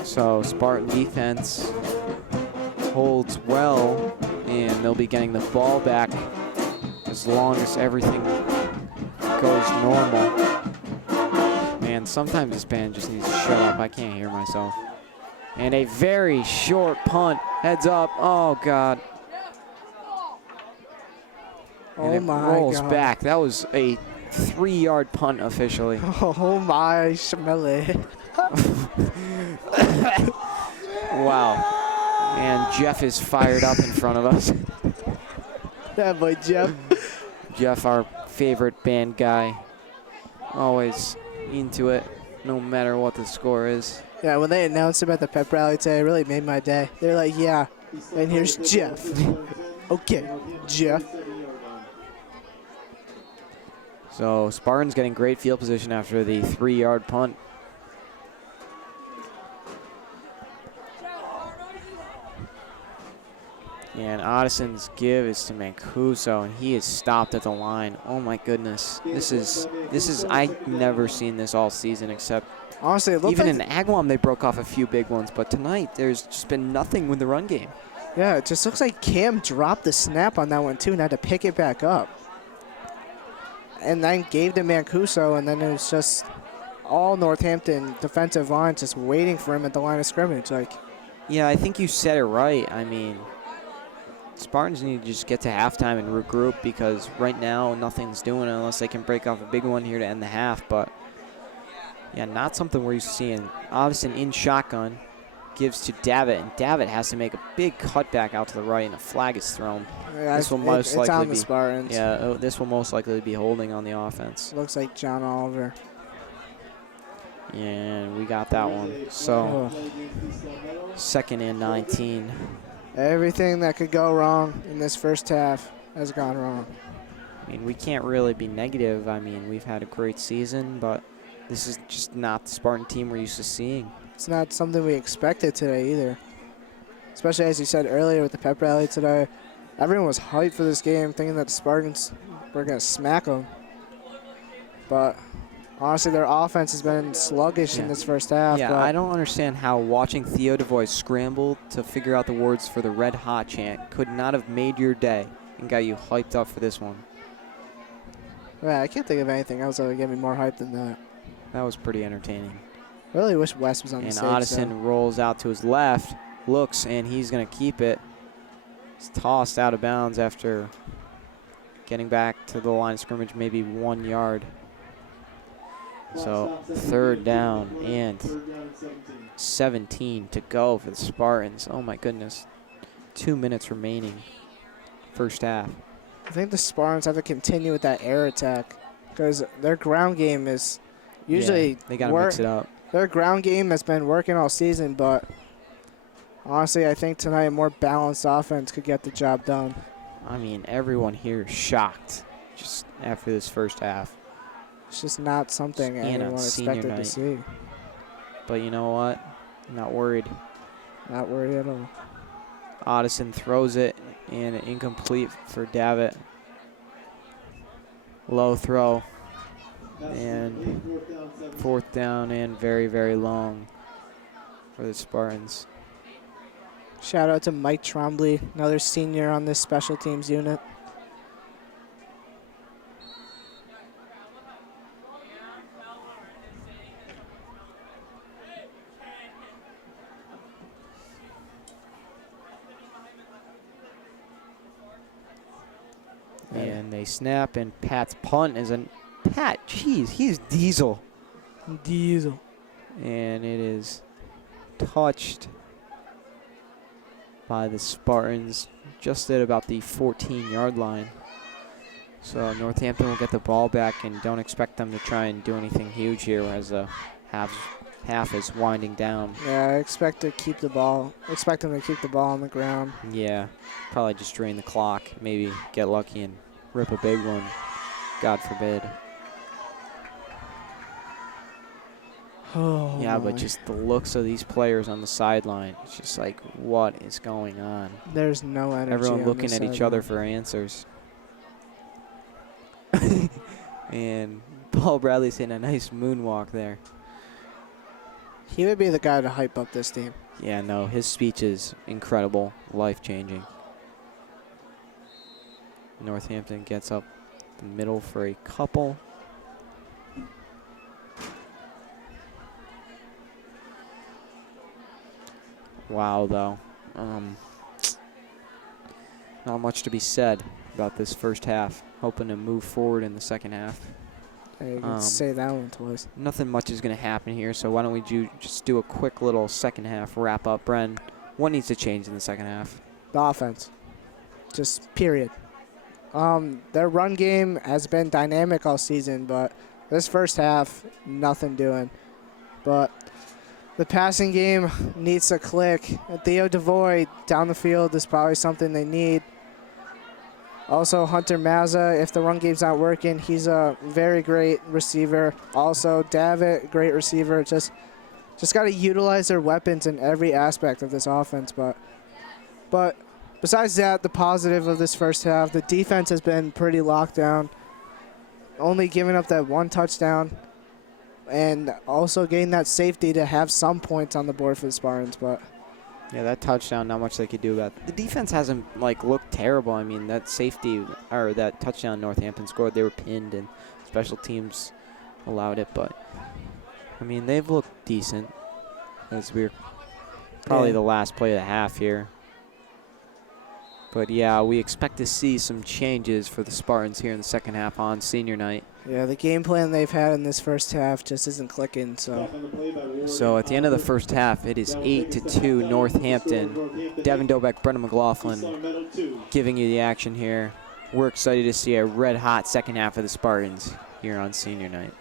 So Spartan defense holds well, and they'll be getting the ball back as long as everything goes normal. Man, sometimes this band just needs to shut up. I can't hear myself. And a very short punt. Heads up. Oh, God. And it rolls back. That was a 3-yard punt officially. Oh, my Shmele. Wow. And Jeff is fired up in front of us. That boy Jeff. Jeff, our favorite band guy. Always into it, no matter what the score is. Yeah, when they announced him at the pep rally today, it really made my day. They're like, yeah, and here's Jeff. Okay, Jeff. So Spartans getting great field position after the 3-yard punt. And Addison's give is to Mancuso, and he is stopped at the line. Oh my goodness, this is I've never seen this all season, except honestly, it even like in Agawam they broke off a few big ones, but tonight there's just been nothing with the run game. Yeah, it just looks like Cam dropped the snap on that one too and had to pick it back up. And then gave to Mancuso, and then it was just all Northampton defensive line just waiting for him at the line of scrimmage. Like, yeah, I think you said it right. I mean, Spartans need to just get to halftime and regroup, because right now nothing's doing it unless they can break off a big one here to end the half. But yeah, not something we're used to seeing. Addison in shotgun, gives to Davitt, and Davitt has to make a big cutback out to the right, and a flag is thrown. Yeah, This will most it's likely on the be Spartans. Yeah, this will most likely be holding on the offense. Looks like John Oliver. And we got that one. So, Oh. 2nd and 19. Everything that could go wrong in this first half has gone wrong. I mean, we can't really be negative. I mean, we've had a great season, but this is just not the Spartan team we're used to seeing. It's not something we expected today either. Especially as you said earlier with the pep rally today. Everyone was hyped for this game, thinking that the Spartans were going to smack them. But honestly, their offense has been sluggish in this first half. Yeah, but I don't understand how watching Theo DeVoy scramble to figure out the words for the Red Hot chant could not have made your day and got you hyped up for this one. yeah, I can't think of anything else that would get me more hyped than that. That was pretty entertaining. I really wish Wes was on the And stage. Otteson rolls out to his left, looks, and he's going to keep it. It's tossed out of bounds after getting back to the line of scrimmage, maybe 1 yard. So 3rd down and 17 to go for the Spartans. Oh my goodness. 2 minutes remaining. First half. I think the Spartans have to continue with that air attack because their ground game is usually they got to mix it up. Their ground game has been working all season, but honestly, I think tonight a more balanced offense could get the job done. I mean, everyone here is shocked just after this first half. It's just not something anyone expected to see. But you know what? I'm not worried. Not worried at all. Otteson throws it, and an incomplete for Davitt. Low throw. And 4th down and very, very long for the Spartans. Shout out to Mike Trombley, another senior on this special teams unit. And they snap, and Pat's punt is a Pat. Jeez, he's Diesel. Diesel. And it is touched by the Spartans just at about the 14-yard line. So Northampton will get the ball back, and don't expect them to try and do anything huge here as the half is winding down. Yeah, I expect to keep the ball. Expect them to keep the ball on the ground. Yeah, probably just drain the clock, maybe get lucky and rip a big one. God forbid. Oh, yeah, but my. just the looks of these players on the sideline, it's just like, what is going on? There's no energy. Everyone on looking this at each sideline. other for answers. And Paul Bradley's hitting a nice moonwalk there. He would be the guy to hype up this team. Yeah, no, his speech is incredible, life-changing. Northampton gets up the middle for a couple. Wow, though. Not much to be said about this first half. Hoping to move forward in the second half. You can say that one twice. Nothing much is going to happen here, so why don't we just do a quick little second half wrap up. Bren, what needs to change in the second half? The offense. Just period. Their run game has been dynamic all season, but this first half, nothing doing. But the passing game needs to click. Theo DeVoy down the field is probably something they need. Also, Hunter Mazza, if the run game's not working, he's a very great receiver. Also, Davitt, great receiver. Just got to utilize their weapons in every aspect of this offense. But besides that, the positive of this first half, the defense has been pretty locked down. Only giving up that one touchdown. And also getting that safety to have some points on the board for the Spartans. But yeah, that touchdown, not much they could do about it. The defense hasn't, looked terrible. I mean, that safety, or that touchdown Northampton scored, they were pinned, and special teams allowed it. But, I mean, they've looked decent. As we're probably the last play of the half here. But yeah, we expect to see some changes for the Spartans here in the second half on senior night. Yeah, the game plan they've had in this first half just isn't clicking. So at the end of the first half, it is 8-2 Northampton. Devin Dobeck, Brendan McLaughlin giving you the action here. We're excited to see a red-hot second half of the Spartans here on senior night.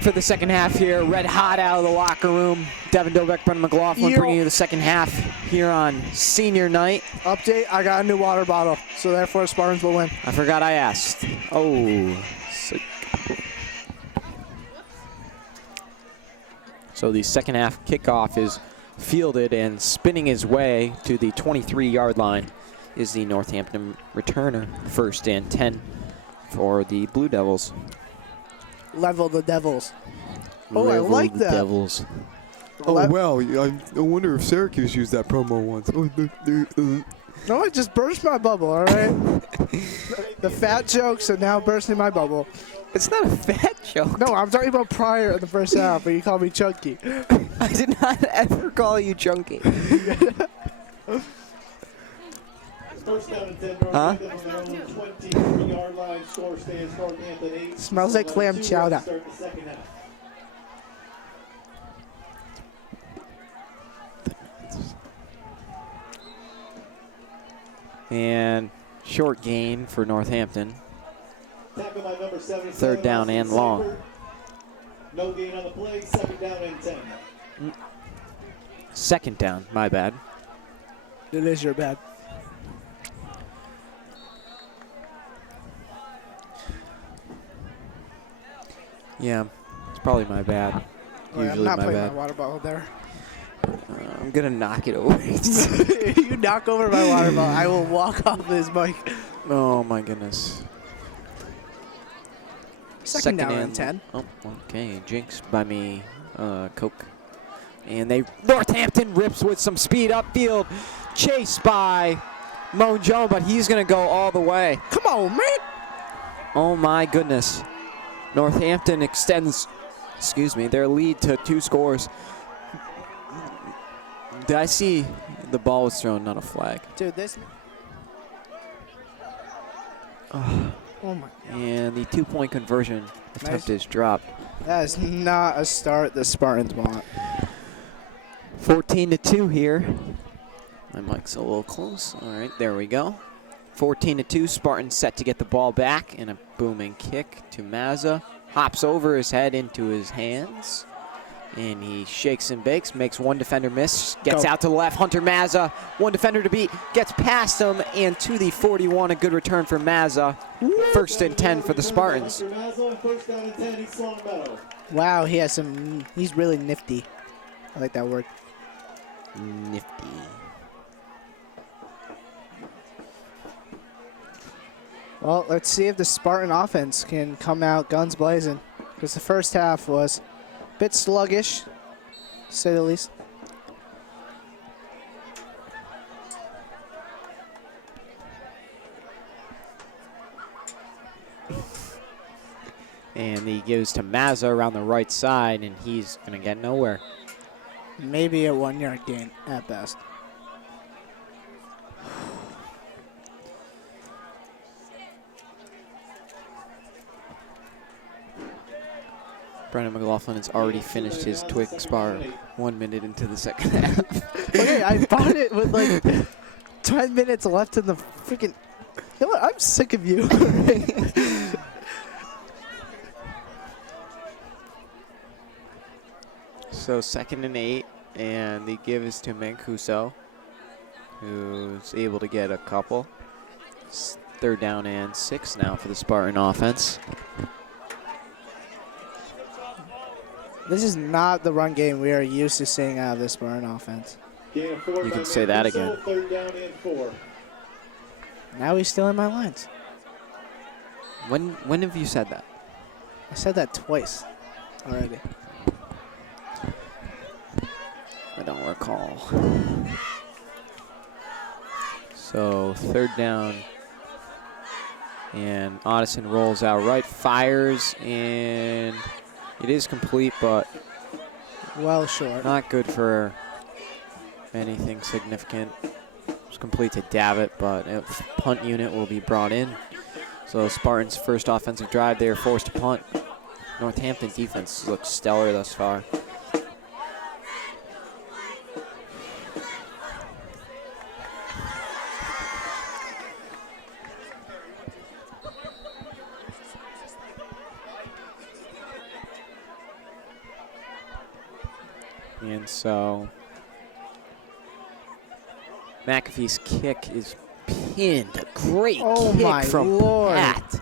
back for the second half here. Red hot out of the locker room. Devin Dobeck, Brendan McLaughlin bringing you the second half here on senior night. Update, I got a new water bottle, so therefore Spartans will win. I forgot I asked. Oh, sick. So the second half kickoff is fielded, and spinning his way to the 23-yard line is the Northampton returner. 1st and 10 for the Blue Devils. Level the Devils. Oh, Level I like the that. Devils. Oh, wow. I wonder if Syracuse used that promo once. No, I just burst my bubble, all right? The fat jokes are now bursting my bubble. It's not a fat joke. No, I'm talking about prior in the first half, but you called me chunky. I did not ever call you chunky. First down and 10, Huh? Northampton on their own 23-yard line. Score stands Northampton 8. Smells like clam 2 chowder. to start the second half. And short gain for Northampton. Tackle by number 77, 3rd down Austin and long. Saber. No gain on the play. 2nd down and 10. 2nd down, my bad. It is your bad. Yeah, it's probably my bad. Oh, yeah, I'm Usually not my putting bad. my water bottle there. I'm gonna knock it over. You knock over my water bottle, I will walk off this mic. Oh my goodness. Second down and 10. Oh, okay. Jinx by me, Coke. And Northampton rips with some speed upfield. Chased by Moan Joe, but he's gonna go all the way. Come on, man. Oh my goodness. Northampton extends, their lead to 2 scores. Did I see the ball was thrown, not a flag? Dude, this. Oh, Oh my. and the 2-point conversion attempt is dropped. That is not a start the Spartans want. 14-2 here. My mic's a little close. All right, there we go. 14-2. Spartans set to get the ball back, and a booming kick to Mazza. Hops over his head into his hands, and he shakes and bakes, makes one defender miss, gets out to the left. Hunter Mazza, one defender to beat, gets past him, and to the 41. A good return for Mazza. 1st and 10 for the Spartans. First down and 10, East Long Meadow. Wow, he's really nifty. I like that word. Nifty. Well, let's see if the Spartan offense can come out guns blazing, because the first half was a bit sluggish, to say the least. And he gives to Mazza around the right side, and he's going to get nowhere. Maybe a 1-yard gain at best. Brendan McLaughlin has already finished his Twix bar 1 minute into the second half. Okay, I bought it with like 10 minutes left in the freaking. You know what? I'm sick of you. So 2nd and 8, and the give is to Mancuso, who's able to get a couple. 3rd down and 6 now for the Spartan offense. This is not the run game we are used to seeing out of this Spartan offense. You can say that again. 3rd down and 4. Now he's still in my lines. When have you said that? I said that twice already. I don't recall. So 3rd down, and Addison rolls out right, fires, and it is complete, but Well short. not good for anything significant. It's complete to Davitt, but a punt unit will be brought in. So Spartans' first offensive drive, they are forced to punt. Northampton defense looks stellar thus far. And so McAfee's kick is pinned. A great kick from Pat.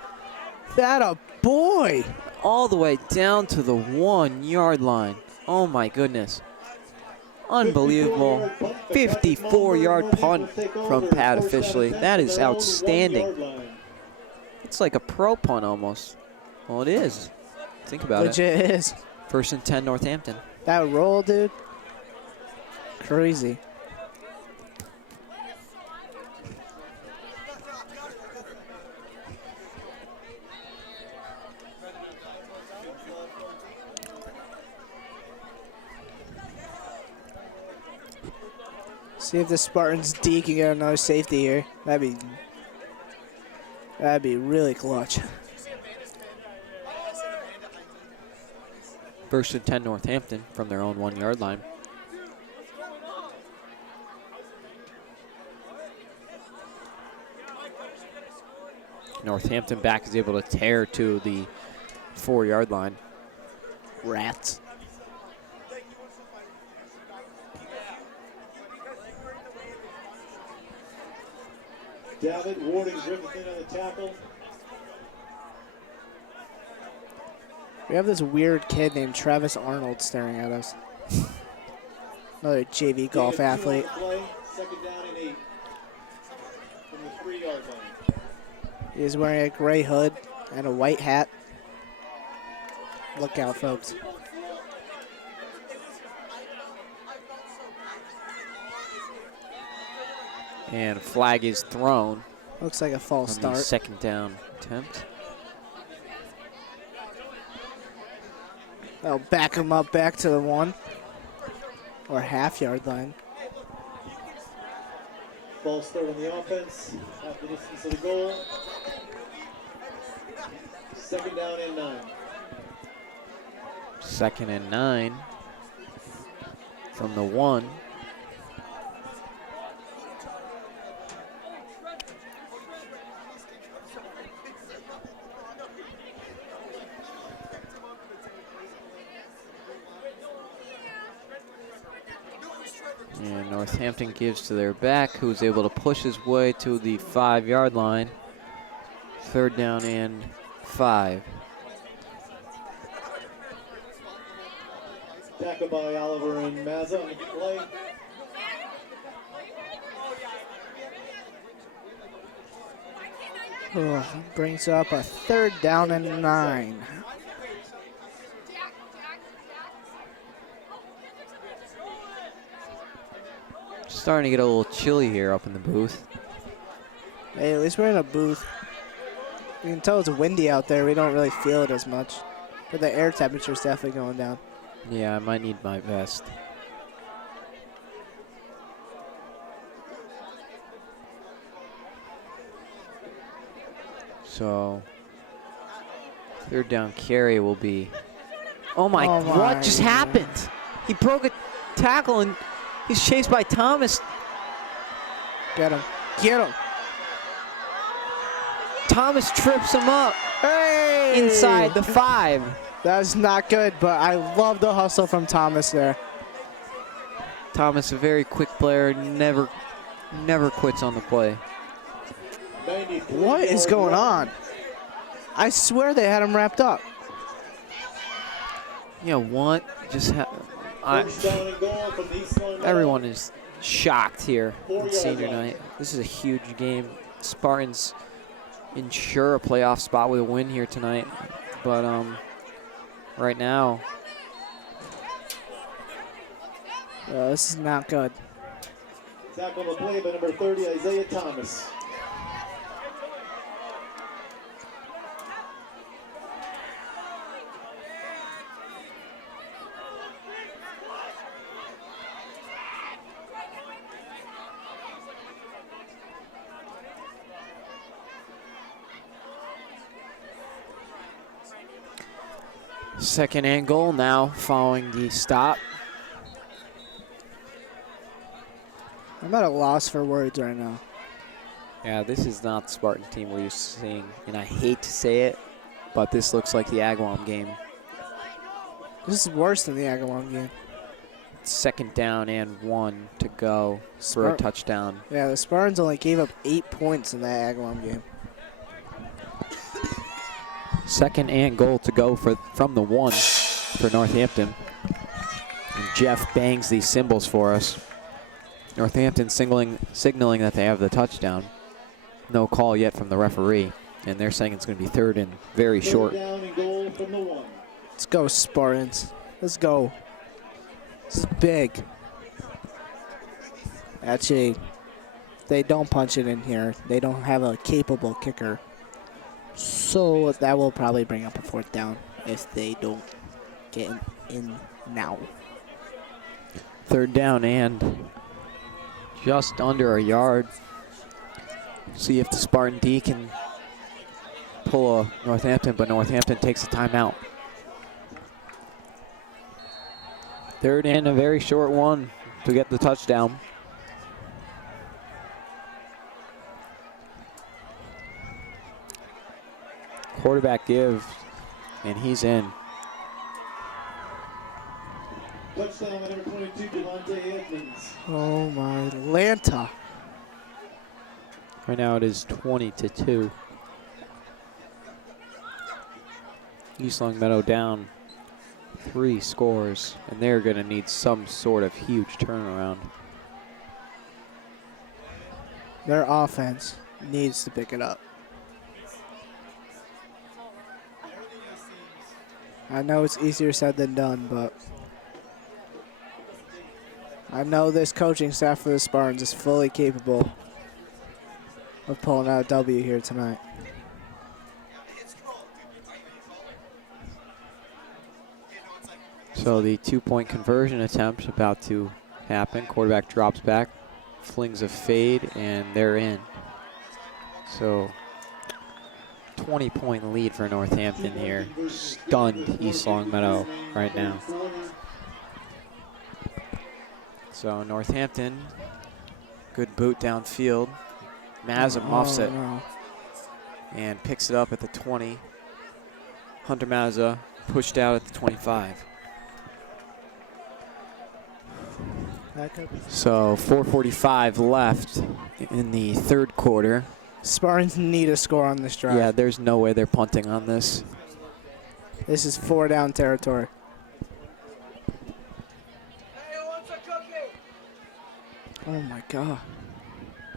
That a boy. All the way down to the 1 yard line. Oh my goodness. Unbelievable. 54-yard punt from Pat officially. That is outstanding. It's like a pro punt almost. Well, it is. Think about it. Legit is. 1st and 10 Northampton. That roll, dude. Crazy. See if the Spartans D can get another safety here. That'd be really clutch. 1st and 10 Northampton from their own 1 yard line. Northampton back is able to tear to the 4 yard line. Rats. David Warding Griffin on the tackle. We have this weird kid named Travis Arnold staring at us. Another JV golf athlete. Play, 2nd down and 8 from the 3 yard line. He is wearing a gray hood and a white hat. Look out, folks. And a flag is thrown. Looks like a false on the start. 2nd down attempt. They'll back him up back to the 1 or half yard line. Ball start on the offense. Half the distance of the goal. 2nd down and 9. 2nd and 9 from the 1. And Northampton gives to their back, who's able to push his way to the 5 yard line. 3rd down and 5. Tackle by Oliver and Mazza on the play. Brings up a 3rd down and 9. Starting to get a little chilly here up in the booth. Hey, at least we're in a booth. You can tell it's windy out there. We don't really feel it as much. But the air temperature is definitely going down. Yeah, I might need my vest. So, 3rd down carry will be. Oh my, what just happened? He broke a tackle and he's chased by Thomas. Get him. Get him. Thomas trips him up. Hey! Inside the 5. That's not good, but I love the hustle from Thomas there. Thomas, a very quick player, never quits on the play. What is going on? I swear they had him wrapped up. Yeah, what? Just everyone is shocked here on senior night. This is a huge game. Spartans ensure a playoff spot with a win here tonight, but right now, this is not good. Tackle on the play by number 30, Isaiah Thomas. second and goal now following the stop. I'm at a loss for words right now. Yeah, this is not the Spartan team we're used to seeing, and I hate to say it, but this looks like the Agawam game. This is worse than the Agawam game. 2nd down and 1 to go for a touchdown. Yeah, the Spartans only gave up 8 points in that Agawam game. 2nd and goal to go from the 1 for Northampton. And Jeff bangs these cymbals for us. Northampton signaling that they have the touchdown. No call yet from the referee, and they're saying it's going to be 3rd and very short. Down and goal from the 1. Let's go, Spartans. Let's go. This is big. Actually, they don't punch it in here. They don't have a capable kicker. So that will probably bring up a 4th down if they don't get in now. 3rd down and just under a yard. See if the Spartan D can pull a Northampton, but Northampton takes a timeout. 3rd and a very short one to get the touchdown. Quarterback give, and he's in. Touchdown by number 22, Devontae Edmonds. Oh my Atlanta. Right now it is 20-2. East Longmeadow down 3 scores, and they're going to need some sort of huge turnaround. Their offense needs to pick it up. I know it's easier said than done, but I know this coaching staff for the Spartans is fully capable of pulling out a W here tonight. So the 2-point conversion attempt about to happen. Quarterback drops back, flings a fade, and they're in. So 20-point lead for Northampton here. Stunned East Longmeadow right now. So Northampton, good boot downfield. Mazza muffs it and picks it up at the 20. Hunter Mazza pushed out at the 25. So 4:45 left in the 3rd quarter. Spartans need a score on this drive. Yeah, there's no way they're punting on this. This is 4-down territory. Oh my God.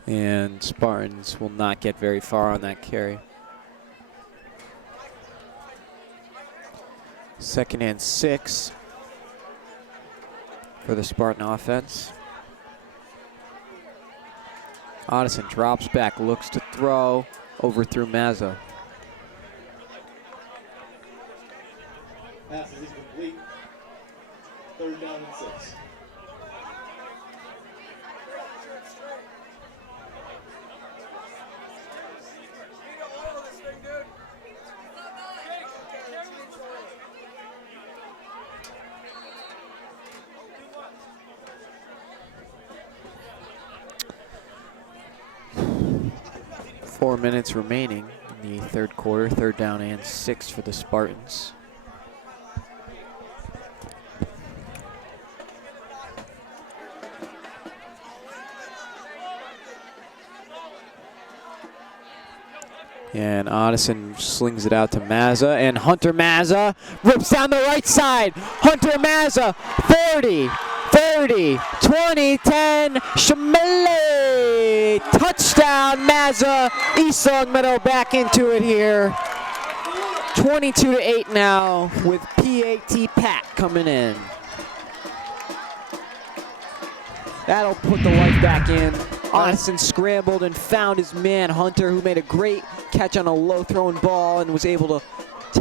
And Spartans will not get very far on that carry. 2nd and 6 for the Spartan offense. Addison drops back, looks to throw, overthrew Mazza. Pass is incomplete. 3rd down and 6. Four minutes remaining in the 3rd quarter. 3rd down and 6 for the Spartans. And Addison slings it out to Mazza, and Hunter Mazza rips down the right side. Hunter Mazza, 30, 30, 20, 10, Shamele, touchdown Mazza. East Longmeadow back into it here. 22-8 now with Pat coming in. That'll put the life back in. Addison scrambled and found his man Hunter, who made a great catch on a low thrown ball and was able to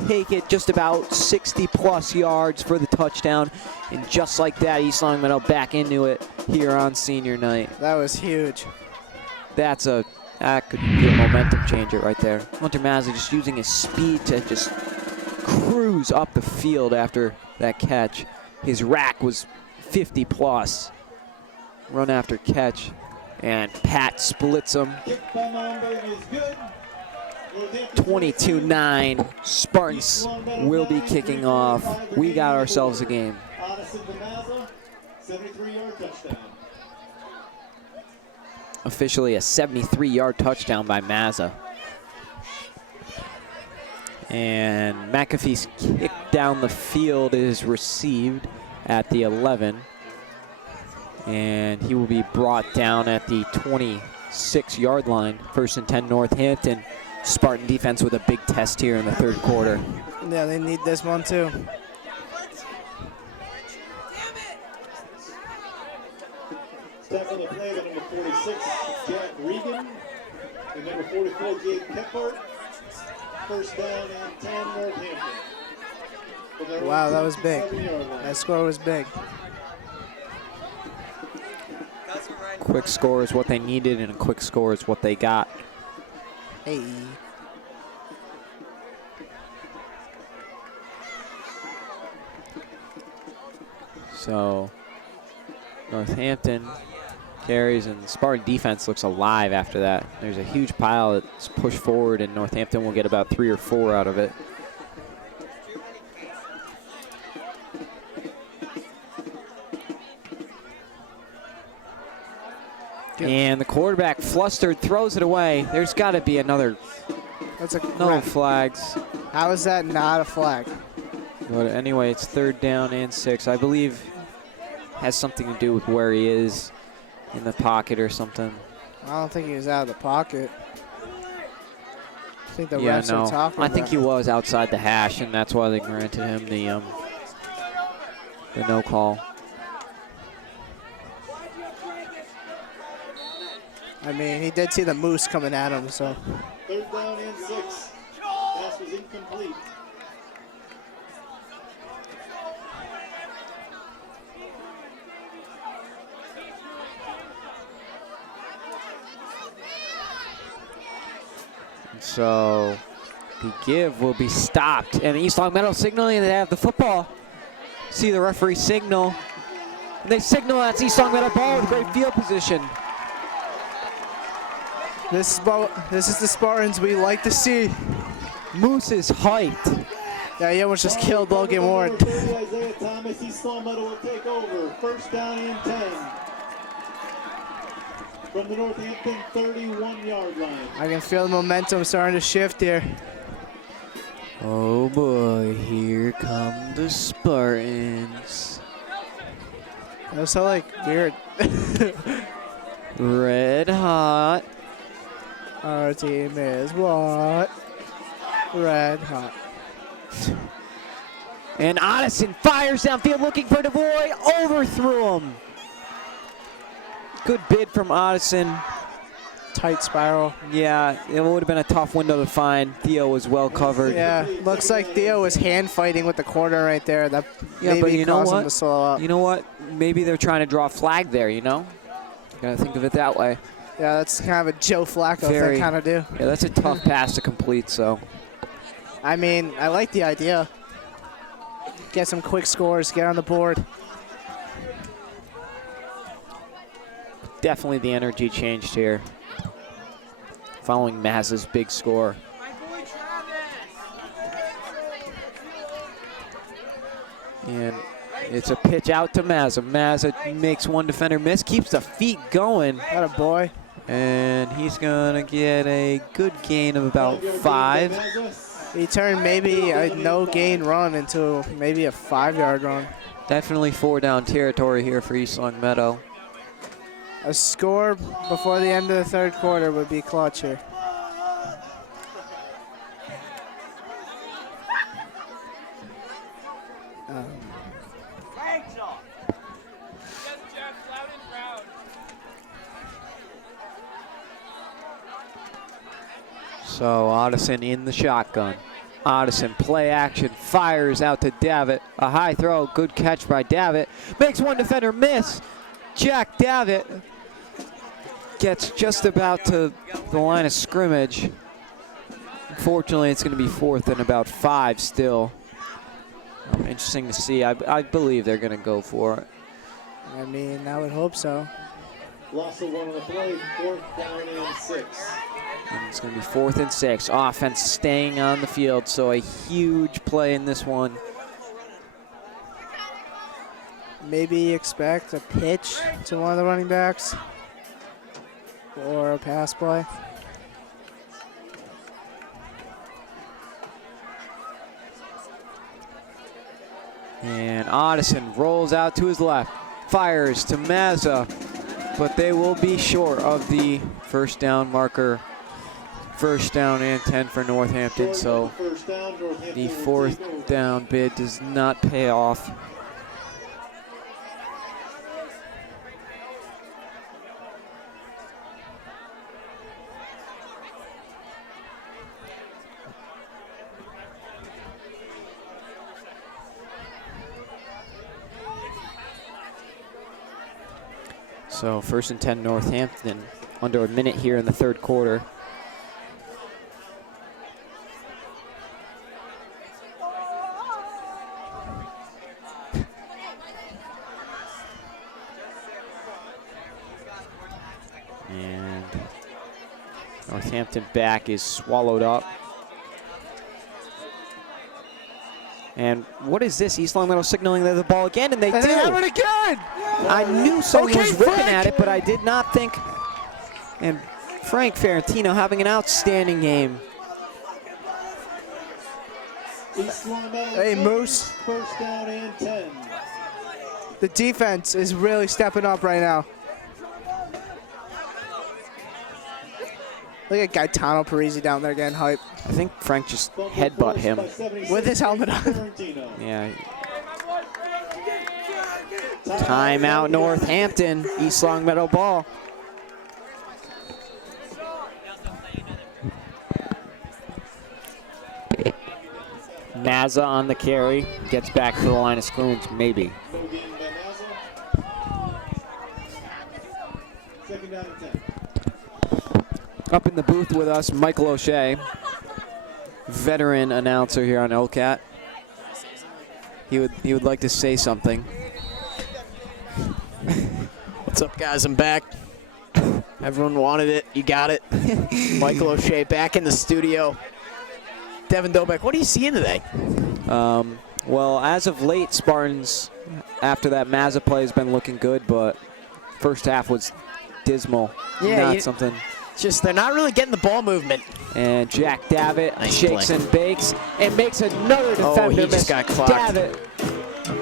take it just about 60+ yards for the touchdown. And just like that, East Longmeadow back into it here on senior night. That was huge. That could be a momentum changer right there. Hunter Mazza just using his speed to just cruise up the field after that catch. His rack was 50+. Run after catch. And Pat splits him. 22-9. Spartans will be kicking off. We got ourselves a game. 73-yard touchdown. Officially a 73-yard touchdown by Mazza. And McAfee's kick down the field is received at the 11. And he will be brought down at the 26-yard line. 1st and 10 Northampton. Spartan defense with a big test here in the 3rd quarter. Yeah, they need this one too. Tackle the play with number 46, Jack Regan. And number 44, Gabe Kephart. 1st down and 10 Northampton. Wow, that was big. That score was big. Quick score is what they needed, and a quick score is what they got. Hey. So Northampton carries, and Spartan defense looks alive after that. There's a huge pile that's pushed forward, and Northampton will get about 3 or 4 out of it. And the quarterback flustered, throws it away. There's got to be another. That's a no flags. How is that not a flag? But anyway, it's 3rd down and 6. I believe has something to do with where he is in the pocket or something. I don't think he was out of the pocket. I think the Yeah, refs no. are talking I think about he was outside the hash, and that's why they granted him the no call. I mean, he did see the moose coming at him, so. 3rd down and 6. Pass was incomplete. So the give will be stopped, and East Long Meadow signaling they have the football. See the referee signal. And they signal that's East Long Meadow ball with great field position. This is the Spartans we like to see. Moose is hyped. Yeah, he almost just killed Logan Ward. Isaiah Thomas, East Long Meadow will take over. 1st down and 10. From the Northampton 31-yard line. I can feel the momentum starting to shift here. Oh boy, here come the Spartans. That was so like weird. Red hot. Our team is what? Red hot. And Odison fires downfield looking for DeVoy, overthrew him. Good bid from Odison. Tight spiral. Yeah, it would have been a tough window to find. Theo was well covered. Yeah, looks like Theo was hand fighting with the corner right there. That maybe but you know caused him what? to slow up. You know what? Maybe they're trying to draw a flag there, you know? You gotta think of it that way. Yeah, that's kind of a Joe Flacco thing kind of do. Yeah, that's a tough pass to complete, so. I mean, I like the idea. Get some quick scores, get on the board. Definitely the energy changed here. Following Mazza's big score. And it's a pitch out to Mazza. Mazza makes one defender miss, keeps the feet going. Got a boy. And he's gonna get a good gain of about 5. He turned maybe a no gain run into maybe a 5-yard run. Definitely 4 down territory here for East Long Meadow. A score before the end of the 3rd quarter would be clutch here. So Odison in the shotgun. Odison, play action, fires out to Davitt. A high throw, good catch by Davitt. Makes one defender miss. Jack Davitt gets just about to the line of scrimmage. Unfortunately, it's going to be 4th and about 5 still. Interesting to see. I believe they're going to go for it. I mean, I would hope so. Loss of 1 on the play, 4th down and 6. And it's going to be 4th and 6. Offense staying on the field, so a huge play in this one. maybe expect a pitch to one of the running backs or a pass play. And Addison rolls out to his left, fires to Mazza, but they will be short of the first down marker. First down and 10 for Northampton, so the fourth down bid does not pay off. So 1st and 10 Northampton, under a minute here in the third quarter. And Northampton back is swallowed up. And what is this? East Longmeadow signaling the ball again, and they do. They have it again! I knew someone was ripping Frank. at it, but I did not think. And Frank Ferrantino having an outstanding game. Hey, Moose. First down and 10. The defense is really stepping up right now. Look at Gaetano Parisi down there getting hype I think Frank just headbutt him. with his helmet on. Yeah. Timeout Northampton, East Longmeadow ball. Mazza on the carry, gets back to the line of scrimmage, maybe. Second down and 10. Up in the booth with us, Michael O'Shea, veteran announcer here on LCAT. He would like to say something. What's up, guys? I'm back. Everyone wanted it. You got it. Michael O'Shea back in the studio. Devin Dobeck, what are you seeing today? Well, as of late, Spartans, after that Mazza play, has been looking good, but first half was dismal. Yeah, Not something. Just they're not really getting the ball movement. And Jack Davitt Nice shakes play. and bakes and makes another defender he just miss. got clocked. Davitt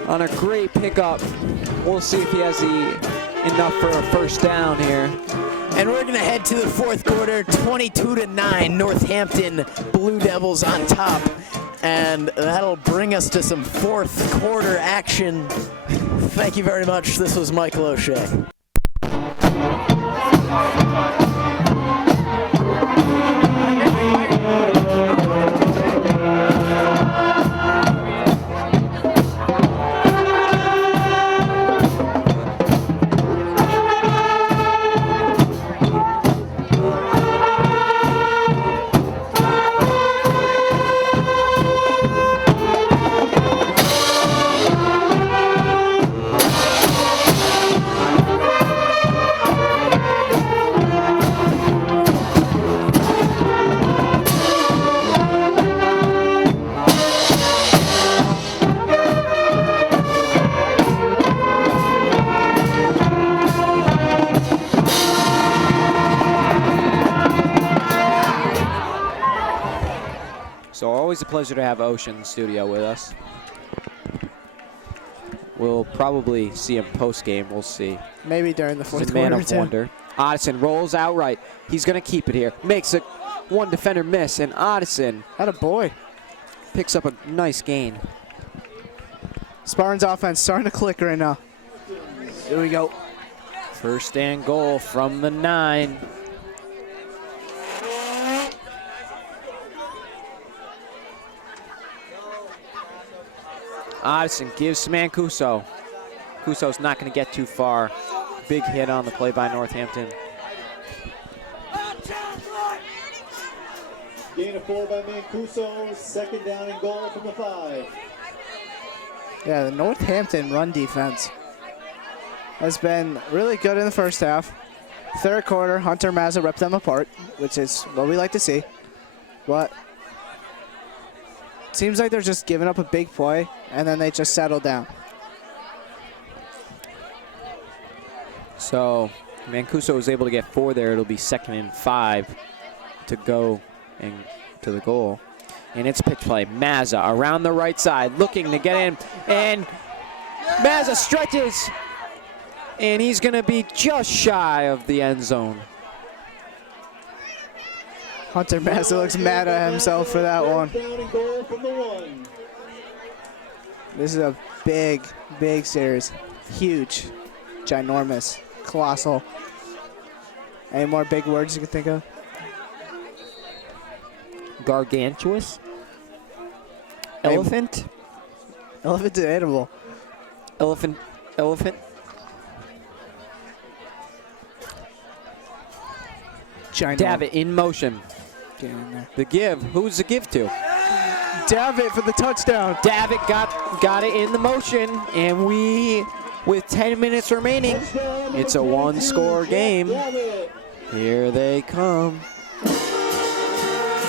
on a great pickup. We'll see if he has enough for a first down here. And we're going to head to the fourth quarter, 22-9, Northampton Blue Devils on top. And that'll bring us to some fourth quarter action. Thank you very much. This was Michael O'Shea. So always a pleasure to have Ocean in the studio with us. We'll probably see him post-game. We'll see. Maybe during the He's fourth a man quarter, of too. wonder. Addison rolls outright. He's going to keep it here. Makes a one defender miss, and Addison Atta boy. picks up a nice gain. Spartans offense starting to click right now. Here we go. First and goal from the 9. Addison gives to Mancuso. Cuso's not going to get too far. Big hit on the play by Northampton. Gain of 4 by Mancuso. Second down and goal from the 5. Yeah, the Northampton run defense has been really good in the first half. Third quarter, Hunter Mazza ripped them apart, which is what we like to see. But it seems like they're just giving up a big play, and then they just settle down. So Mancuso was able to get 4 there. It'll be 2nd and 5 to go and to the goal. And it's pitch play. Mazza around the right side, looking to get in. And Mazza stretches. And he's going to be just shy of the end zone. Hunter Mazza looks mad at himself for that one. This is a big, big series. Huge, ginormous, colossal. Any more big words you can think of? Gargantuous. Elephant. Elephant's an animal. Elephant. Ginormous. Davitt in motion. Get in there. The give. Who's the give to? Davitt for the touchdown. Davitt got it in the motion, and with 10 minutes remaining, it's a 1-score game. Here they come.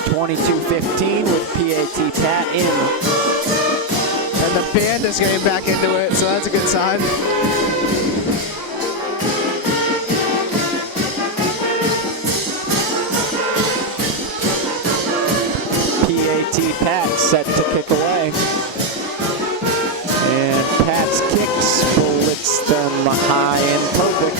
22-15 with PAT Pat in. And the band is getting back into it, so that's a good sign. PAT Pat set to kick away. And Pat's kicks blitz them high and perfect.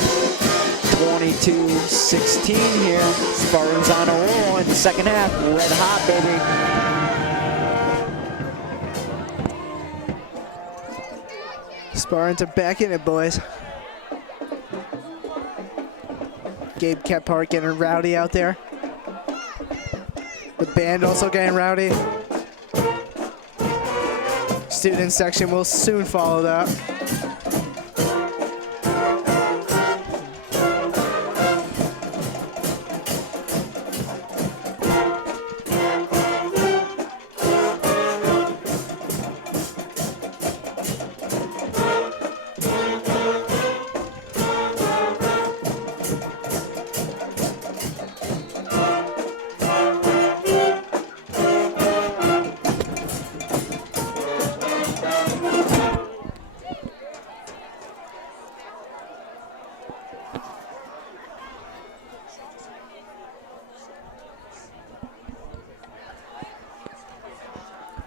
22-16 here. Spartans on a roll in the second half. Red hot, baby. Spartans are back in it, boys. Gabe Kephart getting rowdy out there. The band also getting rowdy. Student section will soon follow that.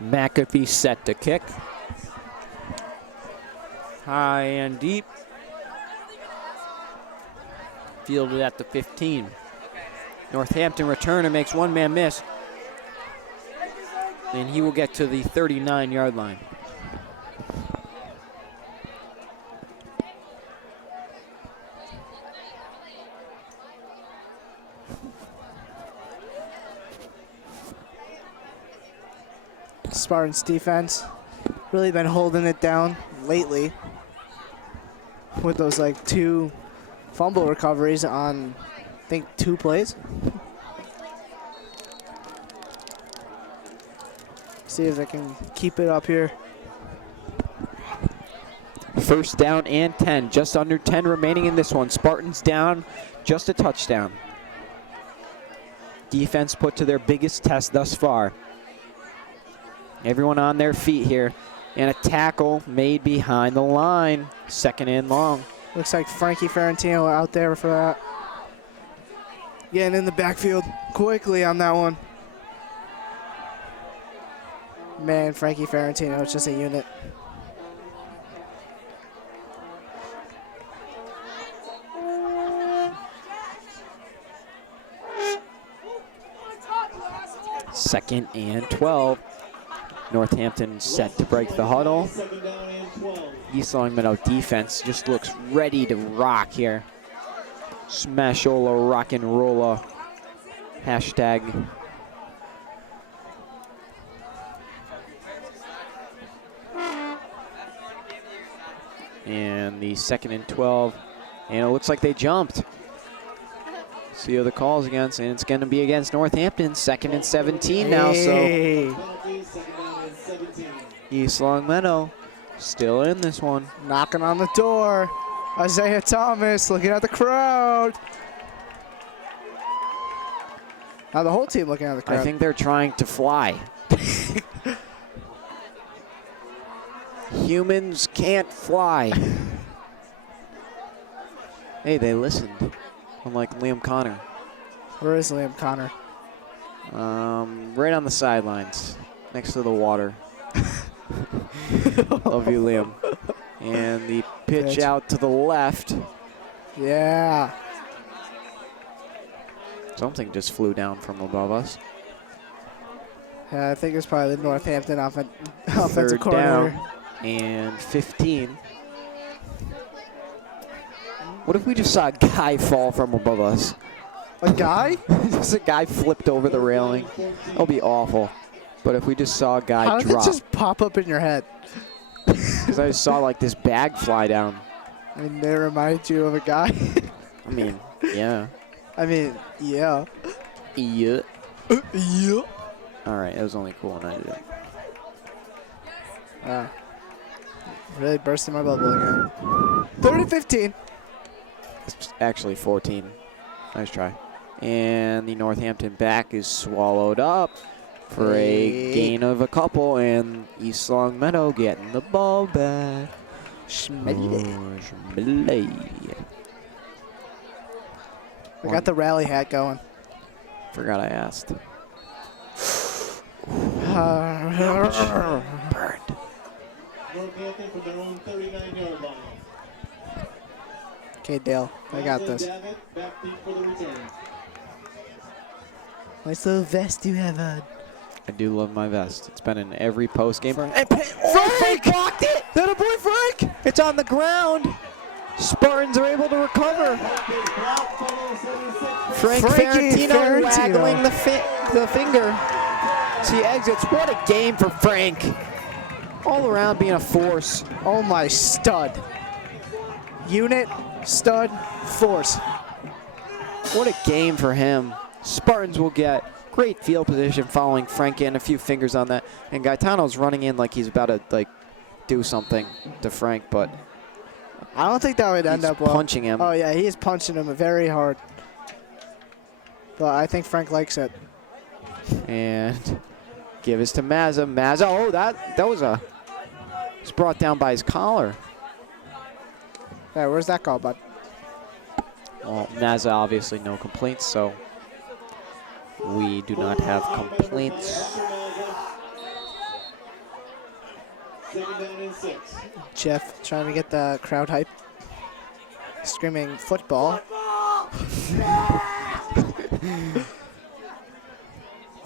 McAfee set to kick. High and deep. Fielded at the 15. Northampton returner makes one man miss. And he will get to the 39-yard line. Spartans defense really been holding it down lately with those like 2 fumble recoveries on, I think, 2 plays. See if they can keep it up here. First down and 10, just under 10 remaining in this one. Spartans down, just a touchdown. Defense put to their biggest test thus far. Everyone on their feet here. And a tackle made behind the line. 2nd and long. Looks like Frankie Ferrantino out there for that. Getting in the backfield quickly on that one. Man, Frankie Ferrantino is just a unit. Second and 12. Northampton set to break the huddle. East Longmeadow defense just looks ready to rock here. Smashola, rock and rolla. Hashtag. And the 2nd and 12. And it looks like they jumped. See who the call's against, and it's going to be against Northampton. 2nd and 17 now, so East Longmeadow still in this one. Knocking on the door. Isaiah Thomas looking at the crowd. Now the whole team looking at the crowd. I think they're trying to fly. Humans can't fly. Hey, they listened. Unlike Liam Connor. Where is Liam Connor? Right on the sidelines, next to the water. Love you, Liam. And the pitch out to the left. Yeah. Something just flew down from above us. Yeah, I think it's probably the Northampton offensive Third coordinator. down and 15. What if we just saw a guy fall from above us? A guy? Just a guy flipped over the railing. That'll be awful. But if we just saw a guy How did drop. it just pop up in your head? Because I just saw like this bag fly down. I mean, they reminded you of a guy. I mean, yeah. I mean, yeah. Yeah. Yeah. All right, it was only cool when I did it. Really bursting my bubble again. 30-15. It's actually 14. Nice try. And the Northampton back is swallowed up for a gain of a couple, and East Long Meadow getting the ball back. Schmedley. We got the rally hat going. Forgot I asked. Burned. Northampton from their own 39-yard line. Okay, Dale, I got this. Back deep for the return. Nice little vest you have on. I do love my vest. It's been in every post game. Frank blocked it! That a boy Frank! It's on the ground. Spartans are able to recover. Frank Ferrantino waggling the finger as he exits. What a game for Frank. All around being a force. Oh my stud. Unit, stud, force. What a game for him. Spartans will get great field position following Frank in. A few fingers on that. And Gaetano's running in like he's about to do something to Frank, but I don't think that would end up well. Punching him. Oh yeah, he is punching him very hard. But I think Frank likes it. And give us to Mazza. Mazza, oh, that was it's brought down by his collar. Yeah, where's that call, bud? Well, Mazza obviously no complaints, so we do not have complaints. Second down and 6. Jeff trying to get the crowd hype. Screaming football.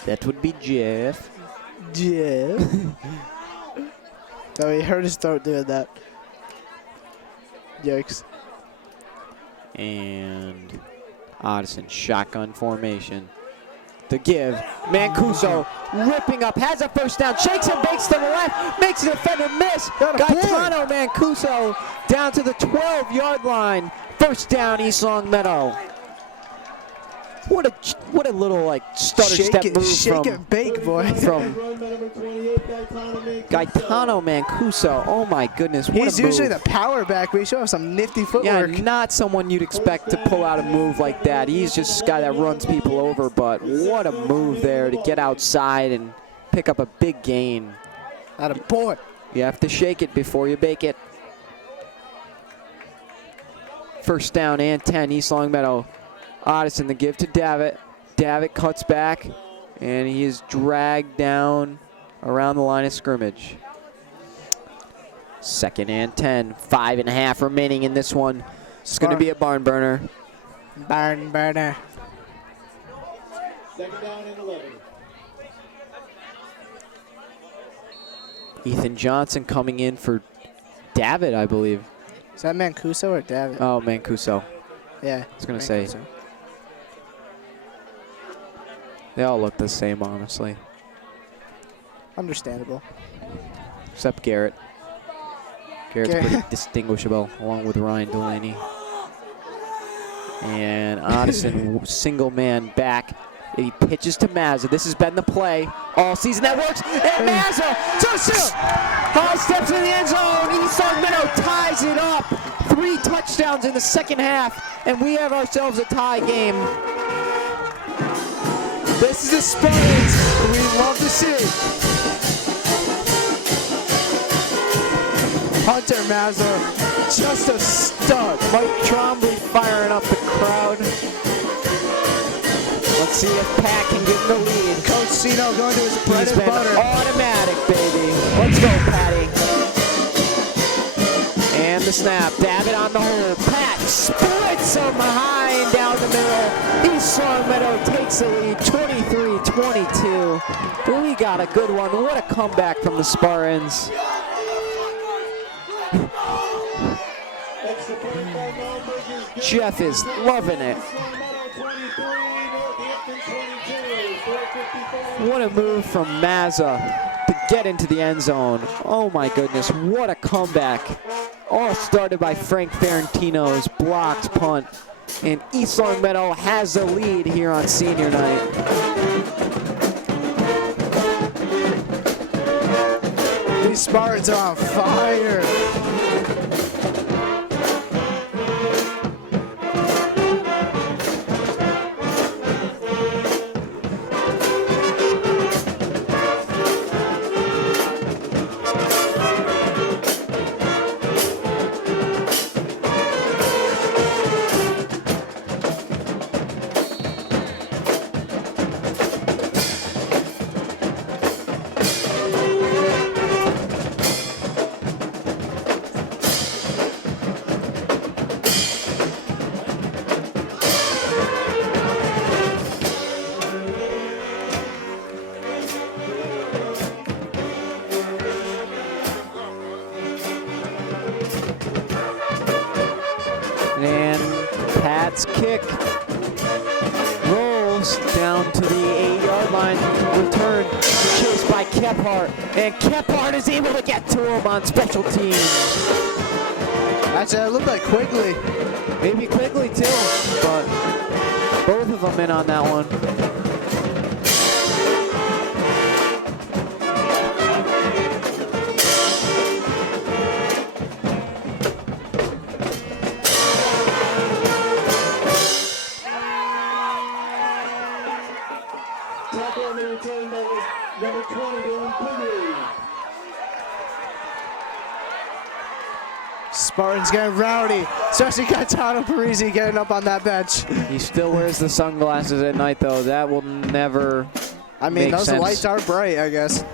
That would be Jeff. Jeff. No, he heard us start doing that. Yikes. And Addison, shotgun formation. The give. Mancuso ripping up, has a first down, shakes and bakes to the left, makes the defender miss. Gaetano Mancuso down to the 12-yard line. First down, East Long Meadow. What a little stutter step move shake and bake, boy. from Gaetano Mancuso. Oh my goodness, what He's a move. usually the power back, but he shows some nifty Yeah, footwork. not someone you'd expect to pull out a move like that. He's just a guy that runs people over, but what a move there to get outside and pick up a big gain. Atta boy. You have to shake it before you bake it. First down and 10, East Long Meadow. Addison, the give to Davitt. Davitt cuts back, and he is dragged down around the line of scrimmage. Second and 10, 5.5 remaining in this one. It's going to be a barn burner. Barn burner. Second down and 11. Ethan Johnson coming in for Davitt, I believe. Is that Mancuso or Davitt? Oh, Mancuso. Yeah. I was going to say. They all look the same, honestly. Understandable. Except Garrett. Garrett's pretty distinguishable, along with Ryan Delaney. And Addison, single man back. He pitches to Mazza. This has been the play all season. That works. And Mazza, touchdown! High steps in the end zone. East Long Meadow ties it up. 3 touchdowns in the second half, and we have ourselves a tie game. This is the Spartans we love to see. punter Mazza, just a stud. Mike Trombley firing up the crowd. Let's see if Pat can give him the lead. Coach Cino going to his bread He's and been butter. automatic, baby. Let's go, Patty. And the snap. Dab it on the hole. Pat splits him high and down the middle. East Longmeadow takes the lead, 23-22. We got a good one. What a comeback from the Spartans. Jeff is loving it. What a move from Mazza to get into the end zone. Oh my goodness, what a comeback. All started by Frank Ferrantino's blocked punt. And East Longmeadow has the lead here on senior night. These Spartans are on fire. And Pat's kick rolls down to the 8-yard line. Return chased by Kephart. And Kephart is able to get to him on special teams. That's it. Looked like Quigley. Maybe Quigley too, but both of them in on that one. Number 20, Dylan Quigley. Spartans getting rowdy, especially Gaetano Parisi getting up on that bench. He still wears the sunglasses at night though. That will never I mean, make those sense. lights are bright, I guess.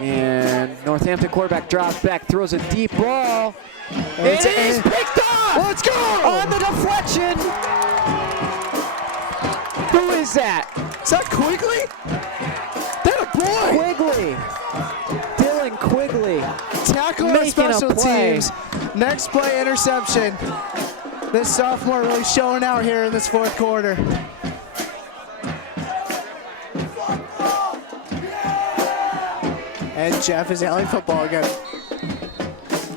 And Northampton quarterback drops back, throws a deep ball. And It's- it is picked up! Let's go! On the deflection! Who is that? Is that Quigley? That a boy! Quigley. Dylan Quigley. Tackle on Making a special play. teams. Next play, interception. This sophomore really showing out here in this fourth quarter. And Jeff is yelling football again.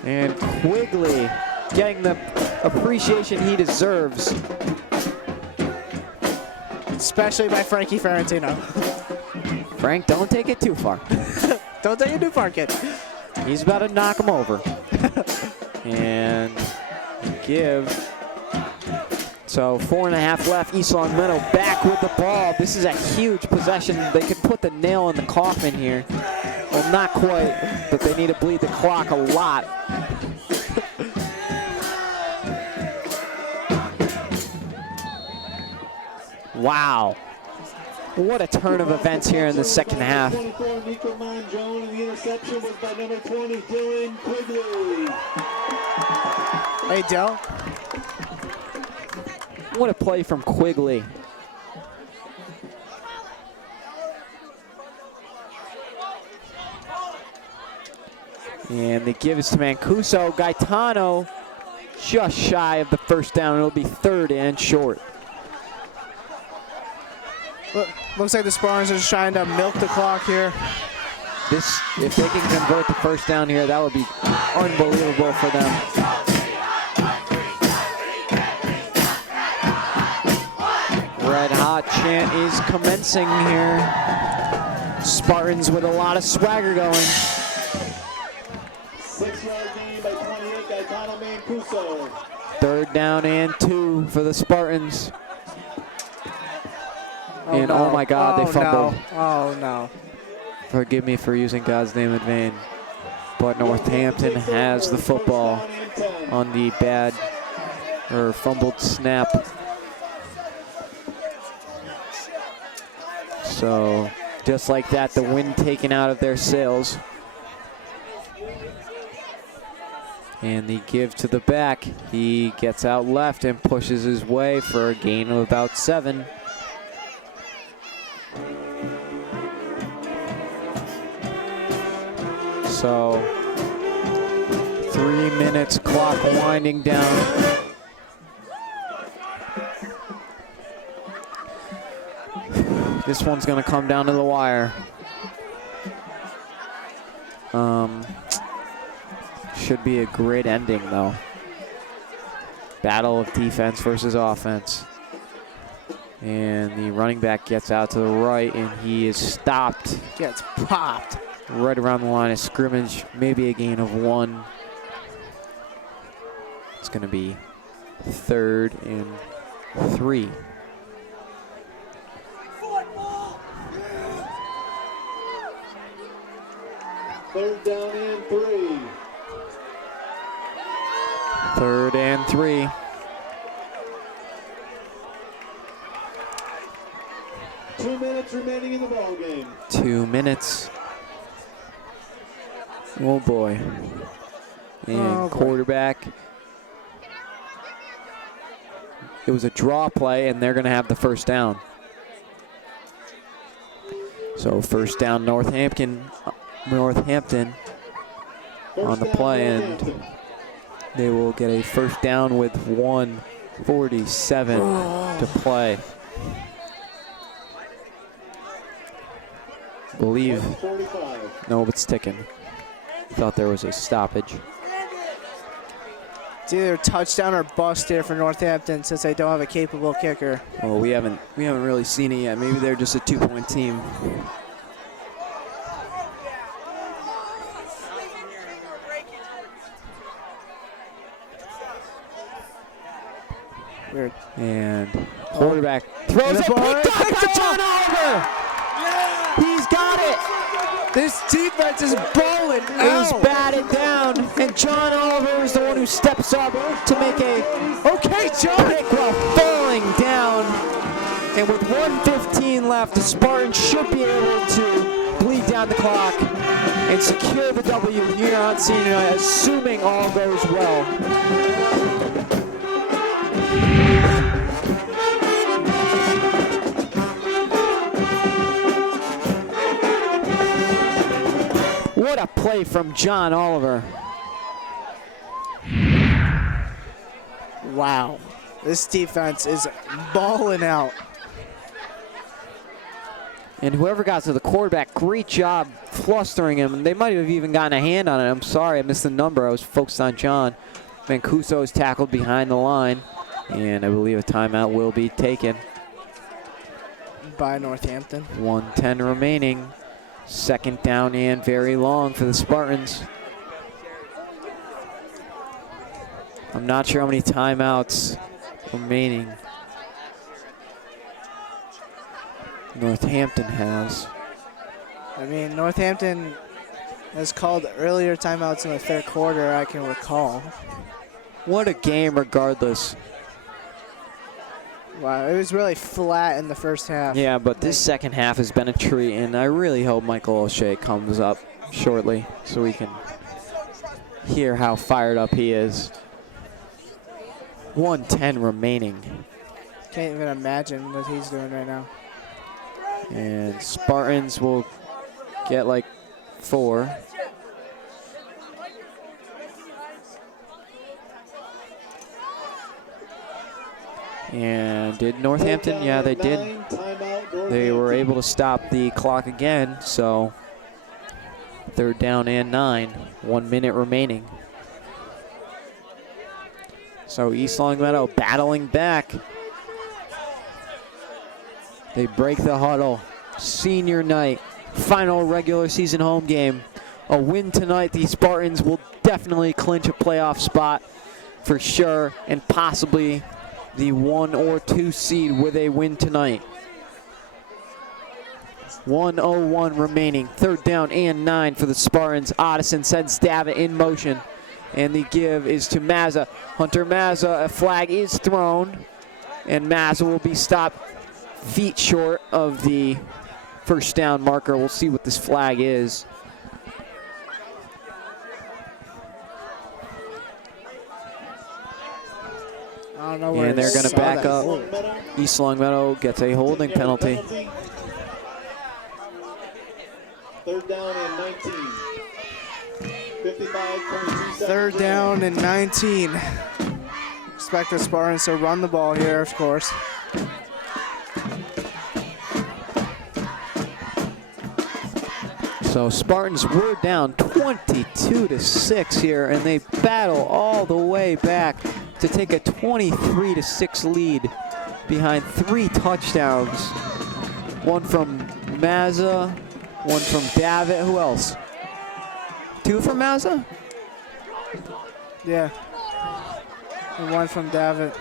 And Quigley getting the appreciation he deserves. Especially by Frankie Ferrantino. Frank, don't take it too far. Don't take it too far, kid. He's about to knock him over. And give. So 4.5 left. East Longmeadow back with the ball. This is a huge possession. They could put the nail in the coffin here. Well, not quite, but they need to bleed the clock a lot. Wow. What a turn of events here in the second half. 24, Nico Monjone, and the interception was by number 20, Dylan Quigley. Hey, Del. What a play from Quigley. And the give is to Mancuso. Gaetano just shy of the first down. It'll be 3rd and short. Looks like the Spartans are just trying to milk the clock here. This, if they can convert the first down here, that would be unbelievable for them. Red hot chant is commencing here. Spartans with a lot of swagger going. 6-yard gain by 28, Gaetano Mancuso. 3rd down and 2 for the Spartans. And oh my God, they fumbled. No. Oh no. Forgive me for using God's name in vain. but Northampton has the football on the bad or fumbled snap. So just like that, the wind taken out of their sails. And the give to the back. He gets out left and pushes his way for a gain of about 7. So 3 minutes, clock winding down. This one's gonna come down to the wire. Should be a great ending though. Battle of defense versus offense. And the running back gets out to the right and he is stopped. Gets popped. Right around the line of scrimmage, maybe a gain of 1. It's gonna be 3rd and 3. Third down and 3. 3rd and 3. Two minutes remaining in the ball game. 2 minutes. Oh boy. And quarterback. It was a draw play and they're gonna have the first down. So first down Northampton on the play, and they will get a first down with 1:47 to play. Believe. No, it's ticking. Thought there was a stoppage. It's either touchdown or bust here for Northampton since they don't have a capable kicker. Well, we haven't really seen it yet. Maybe they're just a 2-point team. Weird. And quarterback throws it, picked up by John Oliver. He's got it. This defense is bowling. It was batted down, and John Oliver is the one who steps up to make a pick while falling down. And with 1:15 left, the Spartans should be able to bleed down the clock and secure the W here on senior night, assuming all goes well. What a play from John Oliver. Wow. This defense is balling out. And whoever got to the quarterback, great job flustering him. They might have even gotten a hand on it. I'm sorry, I missed the number. I was focused on John. Mancuso is tackled behind the line. And I believe a timeout will be taken. By Northampton. 1:10 remaining. Second down and very long for the Spartans. I'm not sure how many timeouts remaining Northampton has. I mean, Northampton has called earlier timeouts in the third quarter, I can recall. What a game regardless. Wow, it was really flat in the first half. Yeah, but this second half has been a treat, and I really hope Michael O'Shea comes up shortly so we can hear how fired up he is. 1:10 remaining. Can't even imagine what he's doing right now. And Spartans will get like 4. And did Northampton? Yeah, they did. They were able to stop the clock again, so third down and 9. 1 minute remaining. So East Longmeadow battling back. They break the huddle. Senior night, final regular season home game. A win tonight, the Spartans will definitely clinch a playoff spot for sure, and possibly the 1 or 2 seed with a win tonight. 1:01 remaining. 3rd down and 9 for the Spartans. Otteson sends Davitt in motion. And the give is to Mazza. Hunter Mazza, a flag is thrown. And Mazza will be stopped feet short of the first down marker. We'll see what this flag is. I don't know where And they're going to back up. Longmeadow. East Longmeadow gets a holding penalty. 3rd down and 19. 55.2 seconds. 3rd down and 19. Expect the Spartans to run the ball here, of course. So Spartans were down 22-6 here, and they battle all the way back to take a 23-6 lead behind 3 touchdowns. One from Mazza, one from Davitt. Who else? 2 from Mazza? Yeah. And 1 from Davitt.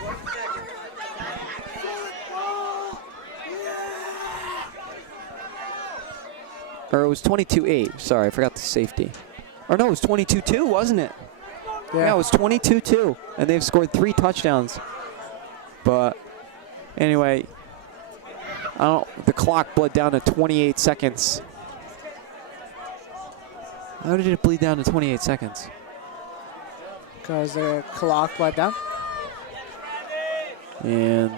Or it was 22-8. Sorry, I forgot the safety. Or no, it was 22-2, wasn't it? Yeah, it was 22-2, and they've scored 3 touchdowns. But anyway, the clock bled down to 28 seconds. How did it bleed down to 28 seconds? Because the clock bled down. And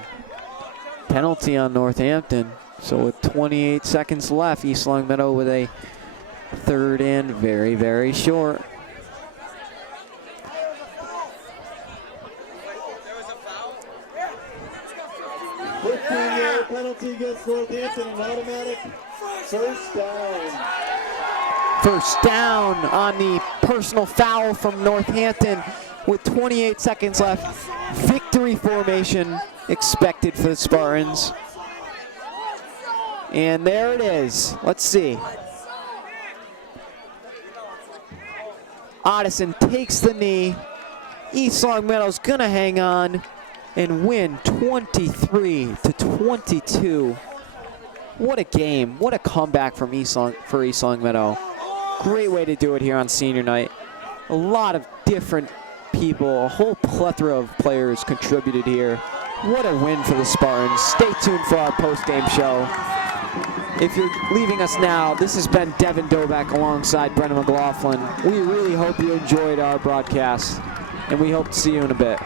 penalty on Northampton. So with 28 seconds left, East Longmeadow with a 3rd and very, very short. Penalty against Northampton, an automatic 1st down. 1st down on the personal foul from Northampton with 28 seconds left. Victory formation expected for the Spartans. And there it is. Let's see. Otteson takes the knee. East Longmeadow's gonna hang on and win 23-22. What a game. What a comeback from for East Longmeadow. Great way to do it here on senior night. A lot of different people, a whole plethora of players contributed here. What a win for the Spartans. Stay tuned for our post-game show. If you're leaving us now, this has been Devin Doback alongside Brendan McLaughlin. We really hope you enjoyed our broadcast, and we hope to see you in a bit.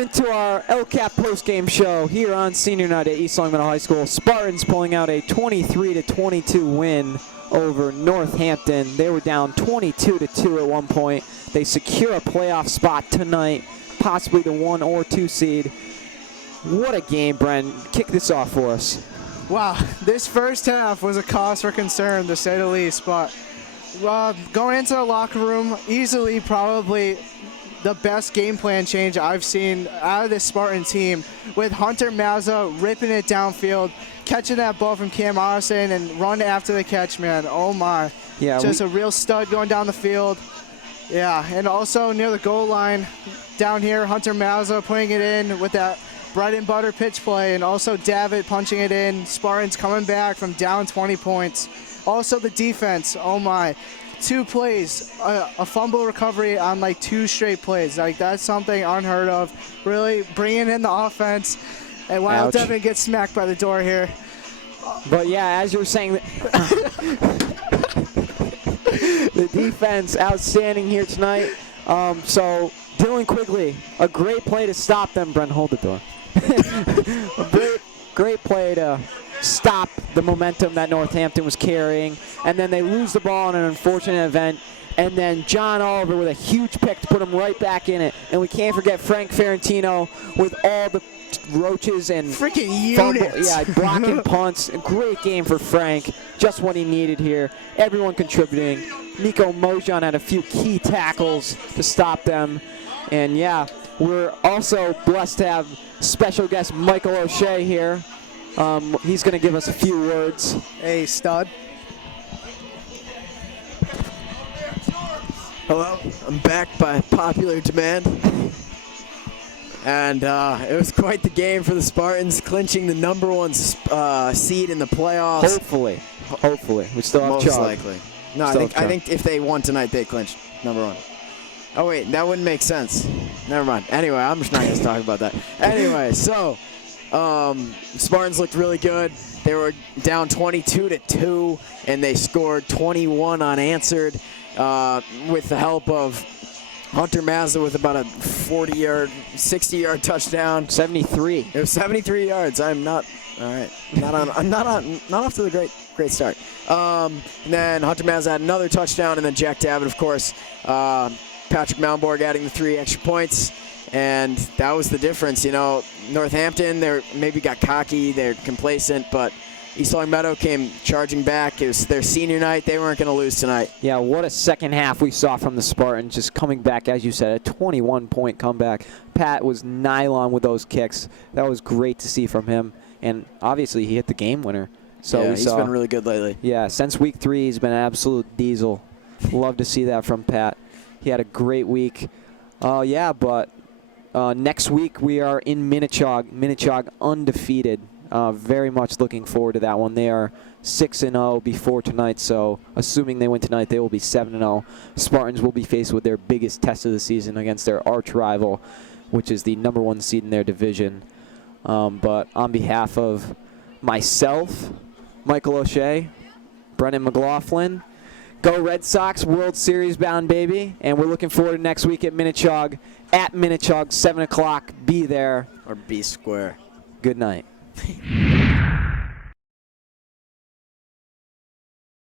Welcome into our LCAP postgame show here on Senior Night at East Long Meadow High School. Spartans pulling out a 23-22 win over Northampton. They were down 22-2 at one point. They secure a playoff spot tonight, possibly the 1 or 2 seed. What a game, Bren. Kick this off for us. Wow, this first half was a cause for concern, to say the least. But going into the locker room, easily probably the best game plan change I've seen out of this Spartan team, with Hunter Mazza ripping it downfield, catching that ball from Cam Austin and run after the catch, man. Oh my. Yeah, just a real stud going down the field. Yeah, and also near the goal line down here, Hunter Mazza putting it in with that bread and butter pitch play, and also David punching it in. Spartans coming back from down 20 points. Also the defense, oh my. 2 plays, a fumble recovery on like 2 straight plays. Like, that's something unheard of. Really bringing in the offense. And while Ouch. Devin gets smacked by the door here. But yeah, as you were saying, the defense outstanding here tonight. So Dylan Quigley, a great play to stop them. Brent, hold the door. A great play to stop the momentum that Northampton was carrying, and then they lose the ball in an unfortunate event, and then John Oliver with a huge pick to put him right back in it. And we can't forget Frank Ferrantino with all the roaches and freaking fumble, units. blocking punts. A great game for Frank, just what he needed here. Everyone contributing. Nico Mojan had a few key tackles to stop them. And yeah, we're also blessed to have special guest Michael O'Shea here. He's going to give us a few words. Hey, stud. Hello, I'm back by popular demand. And it was quite the game for the Spartans, clinching the #1 seed in the playoffs. Hopefully. We still have Most Chug. likely. No, Still I have Chug. think if they won tonight, they clinched #1. Oh, wait, that wouldn't make sense. Never mind. Anyway, I'm just not going to talk about that. Anyway, so Spartans looked really good. They were down 22-2, and they scored 21 unanswered with the help of Hunter Mazda with about a 40-yard, 60-yard touchdown. 73. It was 73 yards. I'm not all right. Not off to the great start. And then Hunter Mazda had another touchdown, and then Jack Davitt, of course. Patrick Malmborg adding the 3 extra points. And that was the difference. You know, Northampton, they maybe got cocky, they're complacent, but East Long Meadow came charging back. It was their senior night. They weren't going to lose tonight. Yeah, what a second half we saw from the Spartans, just coming back, as you said, a 21-point comeback. Pat was nylon with those kicks. That was great to see from him. And obviously he hit the game winner. So yeah, we he's saw, been really good lately. Yeah, since week 3, he's been an absolute diesel. Love to see that from Pat. He had a great week. Next week we are in Minnechaug. Minnechaug undefeated. Very much looking forward to that one. They are 6-0 before tonight, so assuming they win tonight, they will be 7-0. Spartans will be faced with their biggest test of the season against their arch rival, which is the #1 seed in their division. But on behalf of myself, Michael O'Shea, Brennan McLaughlin, go Red Sox, World Series bound, baby. And we're looking forward to next week at Minnechaug. At Minnechaug, 7 o'clock. Be there. Or B square. Good night.